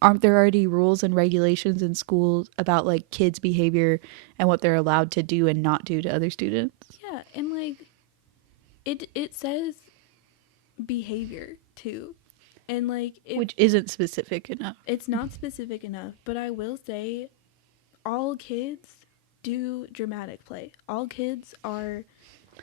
aren't there already rules and regulations in schools about like kids' behavior and what they're allowed to do and not do to other students? Yeah, and like it says behavior too. And like Which isn't specific enough. it's not specific enough, but I will say all kids do dramatic play. All kids are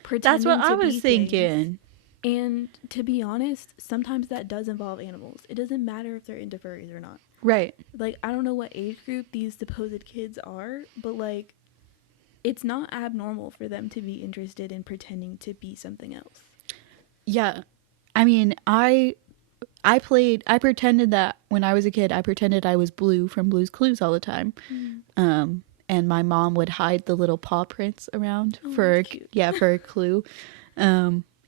pretending That's what I to be was thinking. things. And to be honest, sometimes that does involve animals. It doesn't matter if they're into furries or not. Right. Like, I don't know what age group these supposed kids are, but like, it's not abnormal for them to be interested in pretending to be something else. Yeah. I mean, I pretended that when I was a kid, I pretended I was Blue from Blue's Clues all the time. And my mom would hide the little paw prints around for a clue.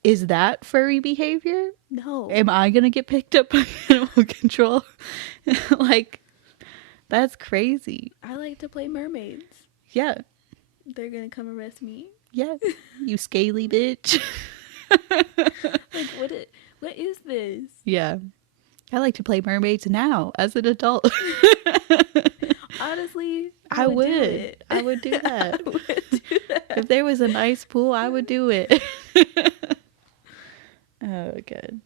Is that furry behavior? No. Am I gonna get picked up by animal control? Like, that's crazy. I like to play mermaids. Yeah. They're gonna come arrest me. Yeah. You scaly bitch. Like, what is this? Yeah. I like to play mermaids now as an adult. Honestly, I would. Do it. I would do that. I would do that. If there was a nice pool, I would do it. Oh, good.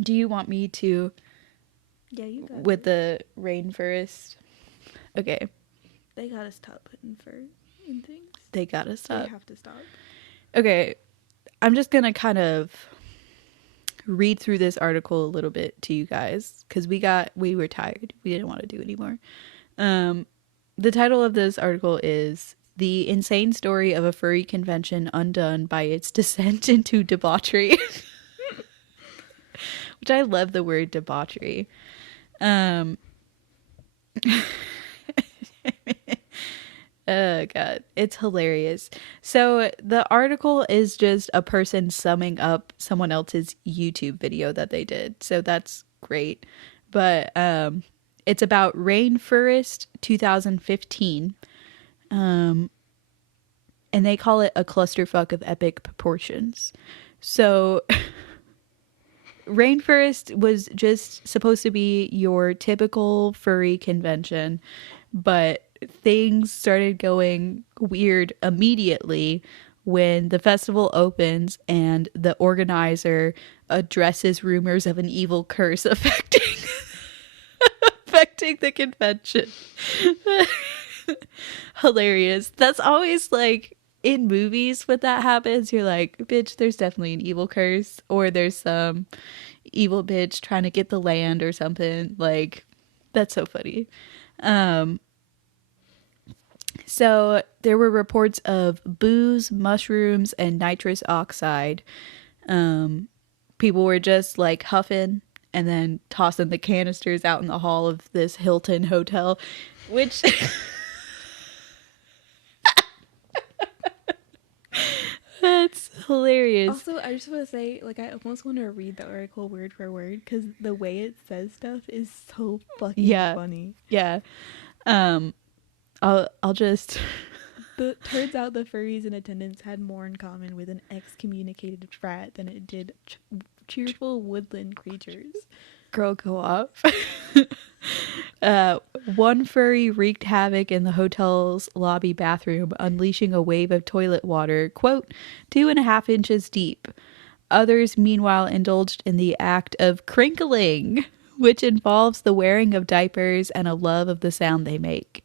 Do you want me to? Yeah, you got with the rainforest. Okay. They gotta stop putting fur in things. They gotta stop. They have to stop. Okay. I'm just gonna kind of read through this article a little bit to you guys because we were tired. We didn't want to do anymore. The title of this article is "The Insane Story of a Furry Convention Undone by Its Descent into Debauchery." Which I love the word debauchery. Oh god, it's hilarious. So the article is just a person summing up someone else's YouTube video that they did. So that's great. But it's about Rainforest 2015. And they call it a clusterfuck of epic proportions. So Rainforest was just supposed to be your typical furry convention, but things started going weird immediately when the festival opens and the organizer addresses rumors of an evil curse affecting the convention. Hilarious. That's always like in movies when that happens, you're like, bitch, there's definitely an evil curse, or there's some evil bitch trying to get the land or something. Like, that's so funny. So there were reports of booze, mushrooms, and nitrous oxide. People were just like huffing and then tossing the canisters out in the hall of this Hilton hotel, which that's hilarious. Also, I just want to say, like, I almost want to read the article word for word because the way it says stuff is so fucking funny. Yeah. I'll just. Turns out the furries in attendance had more in common with an excommunicated frat than it did cheerful woodland creatures. Girl, go off. One furry wreaked havoc in the hotel's lobby bathroom, unleashing a wave of toilet water, quote, 2.5 inches deep. Others, meanwhile, indulged in the act of crinkling, which involves the wearing of diapers and a love of the sound they make.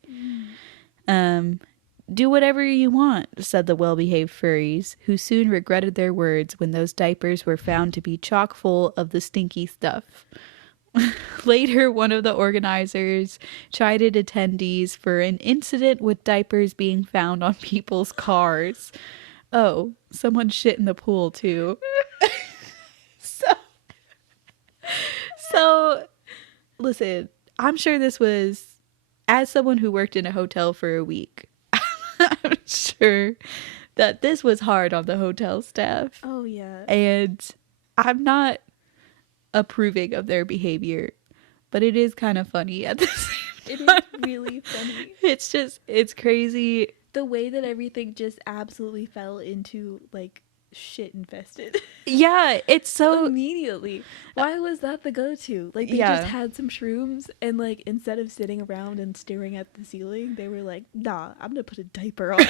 Do whatever you want, said the well-behaved furries, who soon regretted their words when those diapers were found to be chock full of the stinky stuff. Later, one of the organizers chided attendees for an incident with diapers being found on people's cars. Oh, someone shit in the pool, too. So, listen, I'm sure this was, as someone who worked in a hotel for a week, I'm sure that this was hard on the hotel staff. Oh, yeah. And I'm not approving of their behavior, but it is kind of funny at the same time. It is really funny. It's crazy. The way that everything just absolutely fell into, like, shit infested. Yeah, it's so Immediately. Why was that the go-to? Like, they just had some shrooms, and like, instead of sitting around and staring at the ceiling, they were like, nah, I'm gonna put a diaper on.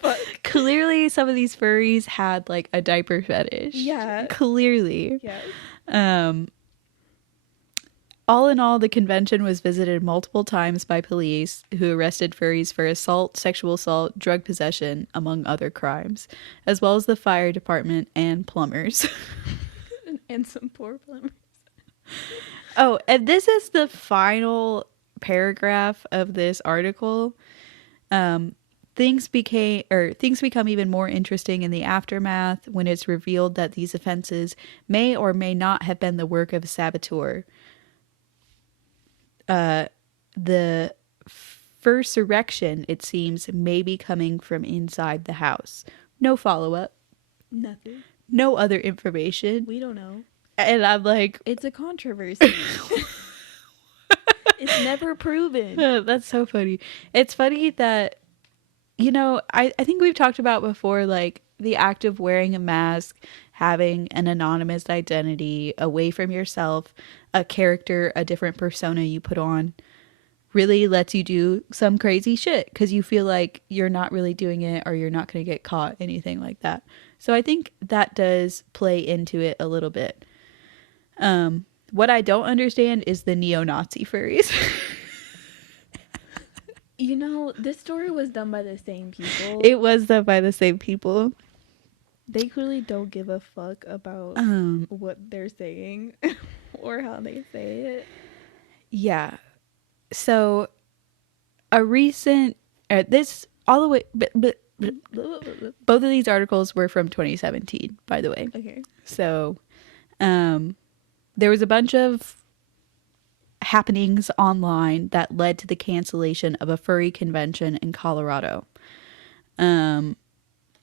Fuck. Clearly some of these furries had like a diaper fetish. Yeah. Clearly. Yeah. All in all, the convention was visited multiple times by police who arrested furries for assault, sexual assault, drug possession, among other crimes, as well as the fire department and plumbers. And some poor plumbers. Oh, and this is the final paragraph of this article. Things become even more interesting in the aftermath when it's revealed that these offenses may or may not have been the work of a saboteur. The first erection, it seems, may be coming from inside the house. No follow-up. Nothing. No other information. We don't know. And I'm like... It's a controversy. It's never proven. That's so funny. It's funny that, you know, I think we've talked about before, like, the act of wearing a mask, having an anonymous identity away from yourself, a character, a different persona you put on, really lets you do some crazy shit because you feel like you're not really doing it or you're not going to get caught, anything like that. So I think that does play into it a little bit. What I don't understand is the neo-Nazi furries. You know, this story was done by the same people. It was done by the same people. They clearly don't give a fuck about what they're saying or how they say it. Yeah. So a recent this all the way both of these articles were from 2017, by the way. Okay. So there was a bunch of happenings online that led to the cancellation of a furry convention in Colorado.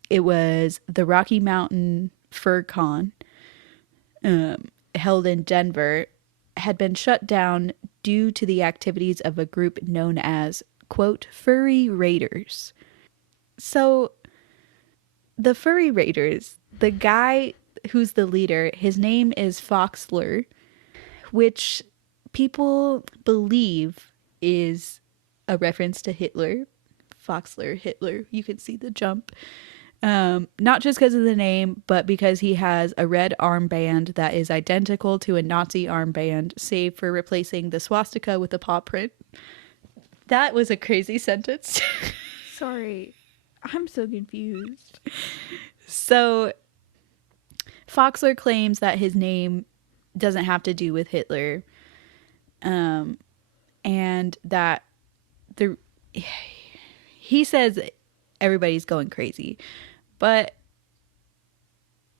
It was the Rocky Mountain Fur Con, held in Denver, had been shut down due to the activities of a group known as, quote, furry raiders. So the furry raiders, the guy who's the leader, his name is Foxler, which people believe is a reference to Hitler. Foxler, Hitler. You can see the jump. Not just because of the name, but because he has a red armband that is identical to a Nazi armband, save for replacing the swastika with a paw print. That was a crazy sentence. Sorry. I'm so confused. So, Foxler claims that his name doesn't have to do with Hitler. And that he says everybody's going crazy.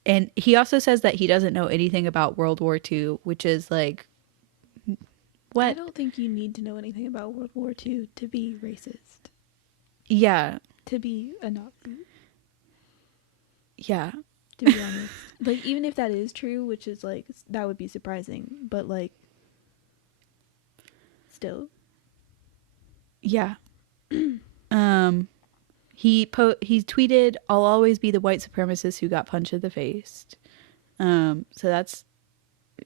And he also says that he doesn't know anything about World War II, which is like, what? I don't think you need to know anything about World War II to be racist. Yeah. To be a Nazi. Yeah. To be honest. Like, even if that is true, which is like, that would be surprising, but like, still. Yeah. He tweeted, "I'll always be the white supremacist who got punched in the face." So that's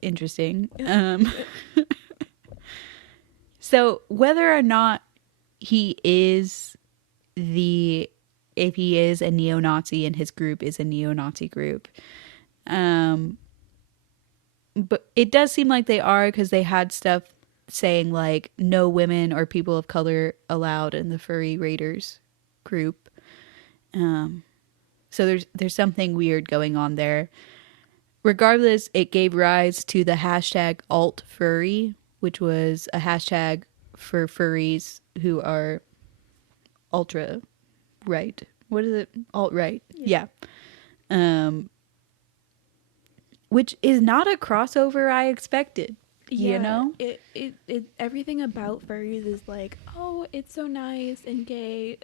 interesting. So whether or not if he is a neo-Nazi and his group is a neo-Nazi group, but it does seem like they are, because they had stuff saying like no women or people of color allowed in the furry raiders group. So there's something weird going on there. Regardless, it gave rise to the hashtag #altfurry, which was a hashtag for furries who are ultra right. What is it? Alt-right. Yeah. Which is not a crossover I expected. Yeah, you know? It everything about furries is like, oh, it's so nice and gay.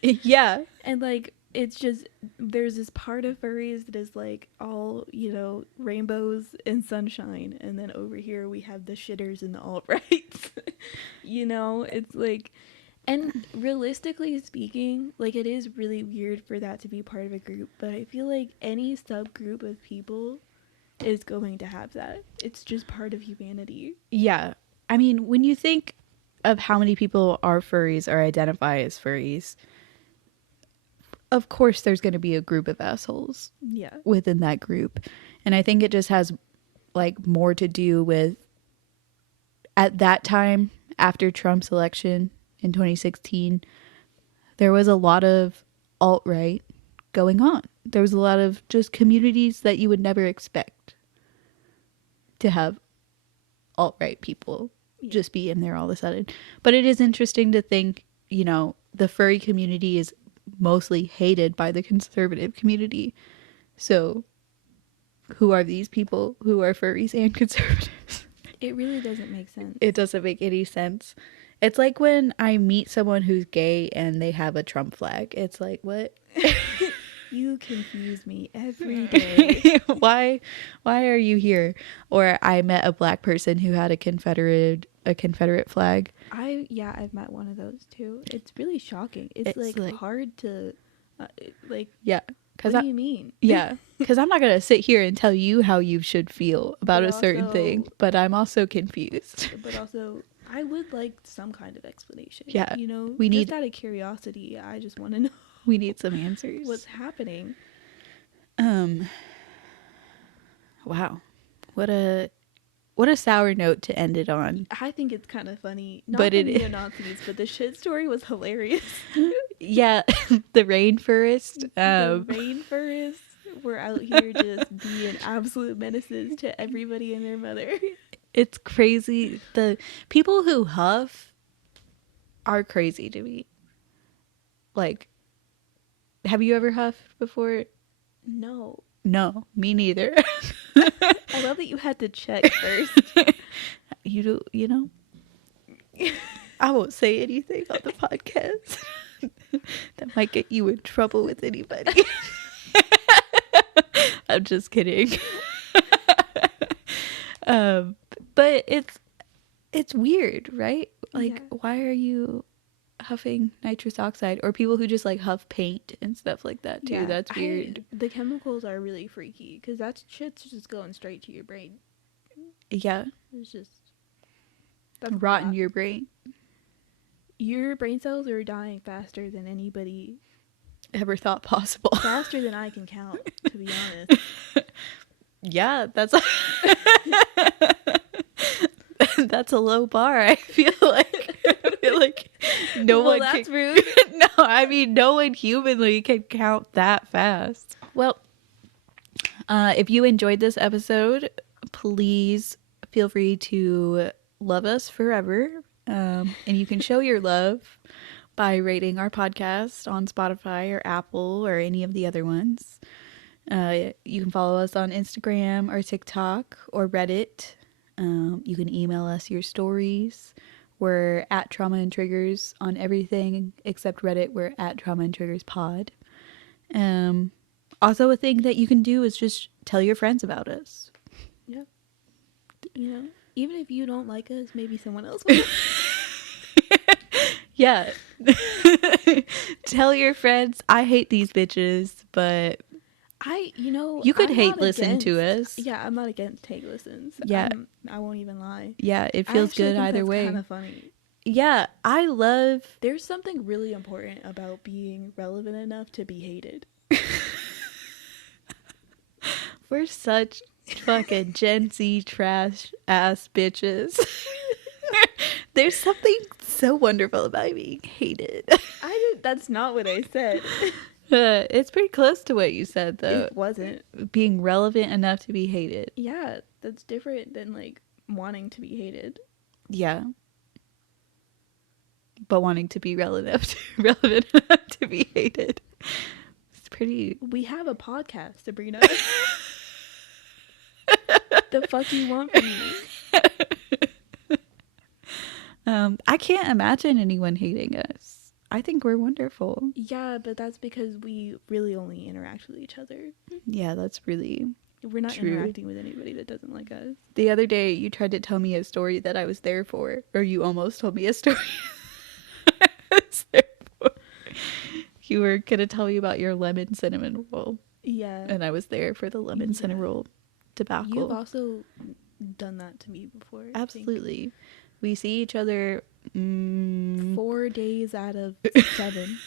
Yeah. And like, it's just, there's this part of furries that is like all, you know, rainbows and sunshine, and then over here we have the shitters and the alt-rights. You know, it's like, And realistically speaking, like, it is really weird for that to be part of a group, but I feel like any subgroup of people is going to have that. It's just part of humanity. Yeah. I mean, when you think of how many people are furries or identify as furries, of course there's going to be a group of assholes Yeah. within that group. And I think it just has like more to do with at that time after Trump's election in 2016, there was a lot of alt-right going on. There was a lot of just communities that you would never expect to have alt-right people just be in there all of a sudden. But it is interesting to think, you know, the furry community is mostly hated by the conservative community. So who are these people who are furries and conservatives? It really doesn't make sense. It doesn't make any sense. It's like when I meet someone who's gay and they have a Trump flag. It's like, what? You confuse me every day. Why are you here? Or I met a black person who had a Confederate flag. I've met one of those too. It's really shocking. It's like hard to like, yeah. What do you mean? Yeah, because I'm not gonna sit here and tell you how you should feel about a certain thing, but I'm also confused. But also, I would like some kind of explanation. Yeah, you know, we need, just out of curiosity. I just want to know. We need some answers. What's happening? Wow, what a sour note to end it on. I think it's kind of funny. Not the neo-Nazis, but the shit story was hilarious. Yeah, the rainforest. The rainforests were out here just being absolute menaces to everybody and their mother. It's crazy. The people who huff are crazy to me. Like, have you ever huffed before? No. No, me neither. I love that you had to check first. You know, I won't say anything on the podcast that might get you in trouble with anybody. I'm just kidding. But it's weird, right? Like, why are you huffing nitrous oxide? Or people who just like huff paint and stuff like that too. That's weird. The chemicals are really freaky because that shit's just going straight to your brain. Yeah, it's just rotting your brain. Your brain cells are dying faster than anybody ever thought possible. Faster than I can count, to be honest. Yeah, that's that's a low bar. I feel like no one. That's rude. No, I mean no one humanly can count that fast. Well, if you enjoyed this episode, please feel free to love us forever, and you can show your love by rating our podcast on Spotify or Apple or any of the other ones. You can follow us on Instagram or TikTok or Reddit. You can email us your stories. We're at Trauma and Triggers on everything except Reddit. We're at Trauma and Triggers Pod. Also, a thing that you can do is just tell your friends about us. Yep. You know, even if you don't like us, maybe someone else will. Yeah. Tell your friends, I hate these bitches, but you could hate listen to us. Yeah, I'm not against hate listens. Yeah. I won't even lie. Yeah, it feels good either way. Kind of funny. Yeah, there's something really important about being relevant enough to be hated. We're such fucking Gen Z trash ass bitches. There's something so wonderful about being hated. That's not what I said. It's pretty close to what you said, though. It wasn't. Being relevant enough to be hated. Yeah, that's different than, like, wanting to be hated. Yeah. But wanting to be relevant enough to be hated. It's pretty... We have a podcast, Sabrina. The fuck you want from me? I can't imagine anyone hating us. I think we're wonderful. Yeah, but that's because we really only interact with each other. Yeah, that's really We're not interacting with anybody that doesn't like us. The other day, you tried to tell me a story that I was there for, or you almost told me a story you were gonna tell me about your lemon cinnamon roll, Yeah. and I was there for the lemon cinnamon roll debacle. You've also done that to me before. I think. Absolutely. We see each other 4 days out of 7.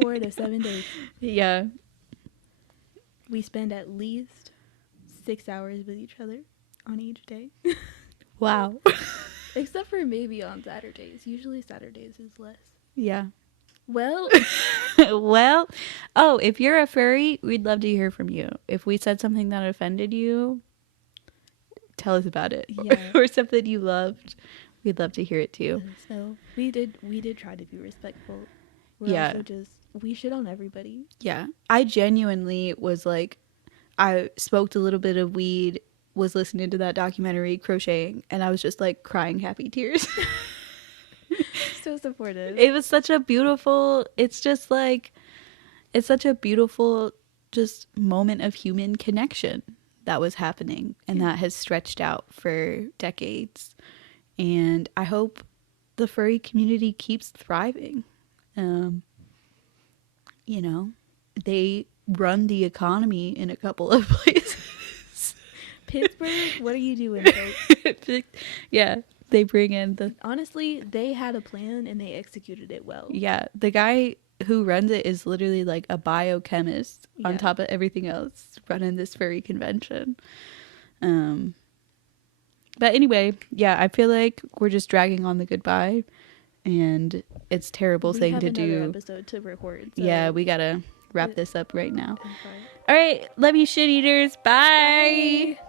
4 to 7 days. Yeah. We spend at least 6 hours with each other on each day. Wow. Except for maybe on Saturdays. Usually Saturdays is less. Yeah. Well, Well, oh, if you're a furry, we'd love to hear from you. If we said something that offended you, tell us about it. Yeah. Or something you loved. We'd love to hear it too. So we did try to be respectful. Yeah. We shit on everybody. Yeah. I genuinely was like, I smoked a little bit of weed, was listening to that documentary, crocheting, and I was just like crying happy tears. So supportive. It was such a beautiful, it's such a beautiful just moment of human connection that was happening, and that has stretched out for decades. And I hope the furry community keeps thriving. You know, they run the economy in a couple of places. Pittsburgh, what are you doing, folks? Yeah, they bring in the... Honestly, they had a plan and they executed it well. Yeah, the guy who runs it is literally like a biochemist on top of everything else running this furry convention. But anyway, yeah, I feel like we're just dragging on the goodbye, and it's a terrible thing to do. We have another episode to record. So yeah, we gotta wrap this up right now. All right, love you, shit eaters. Bye. Bye.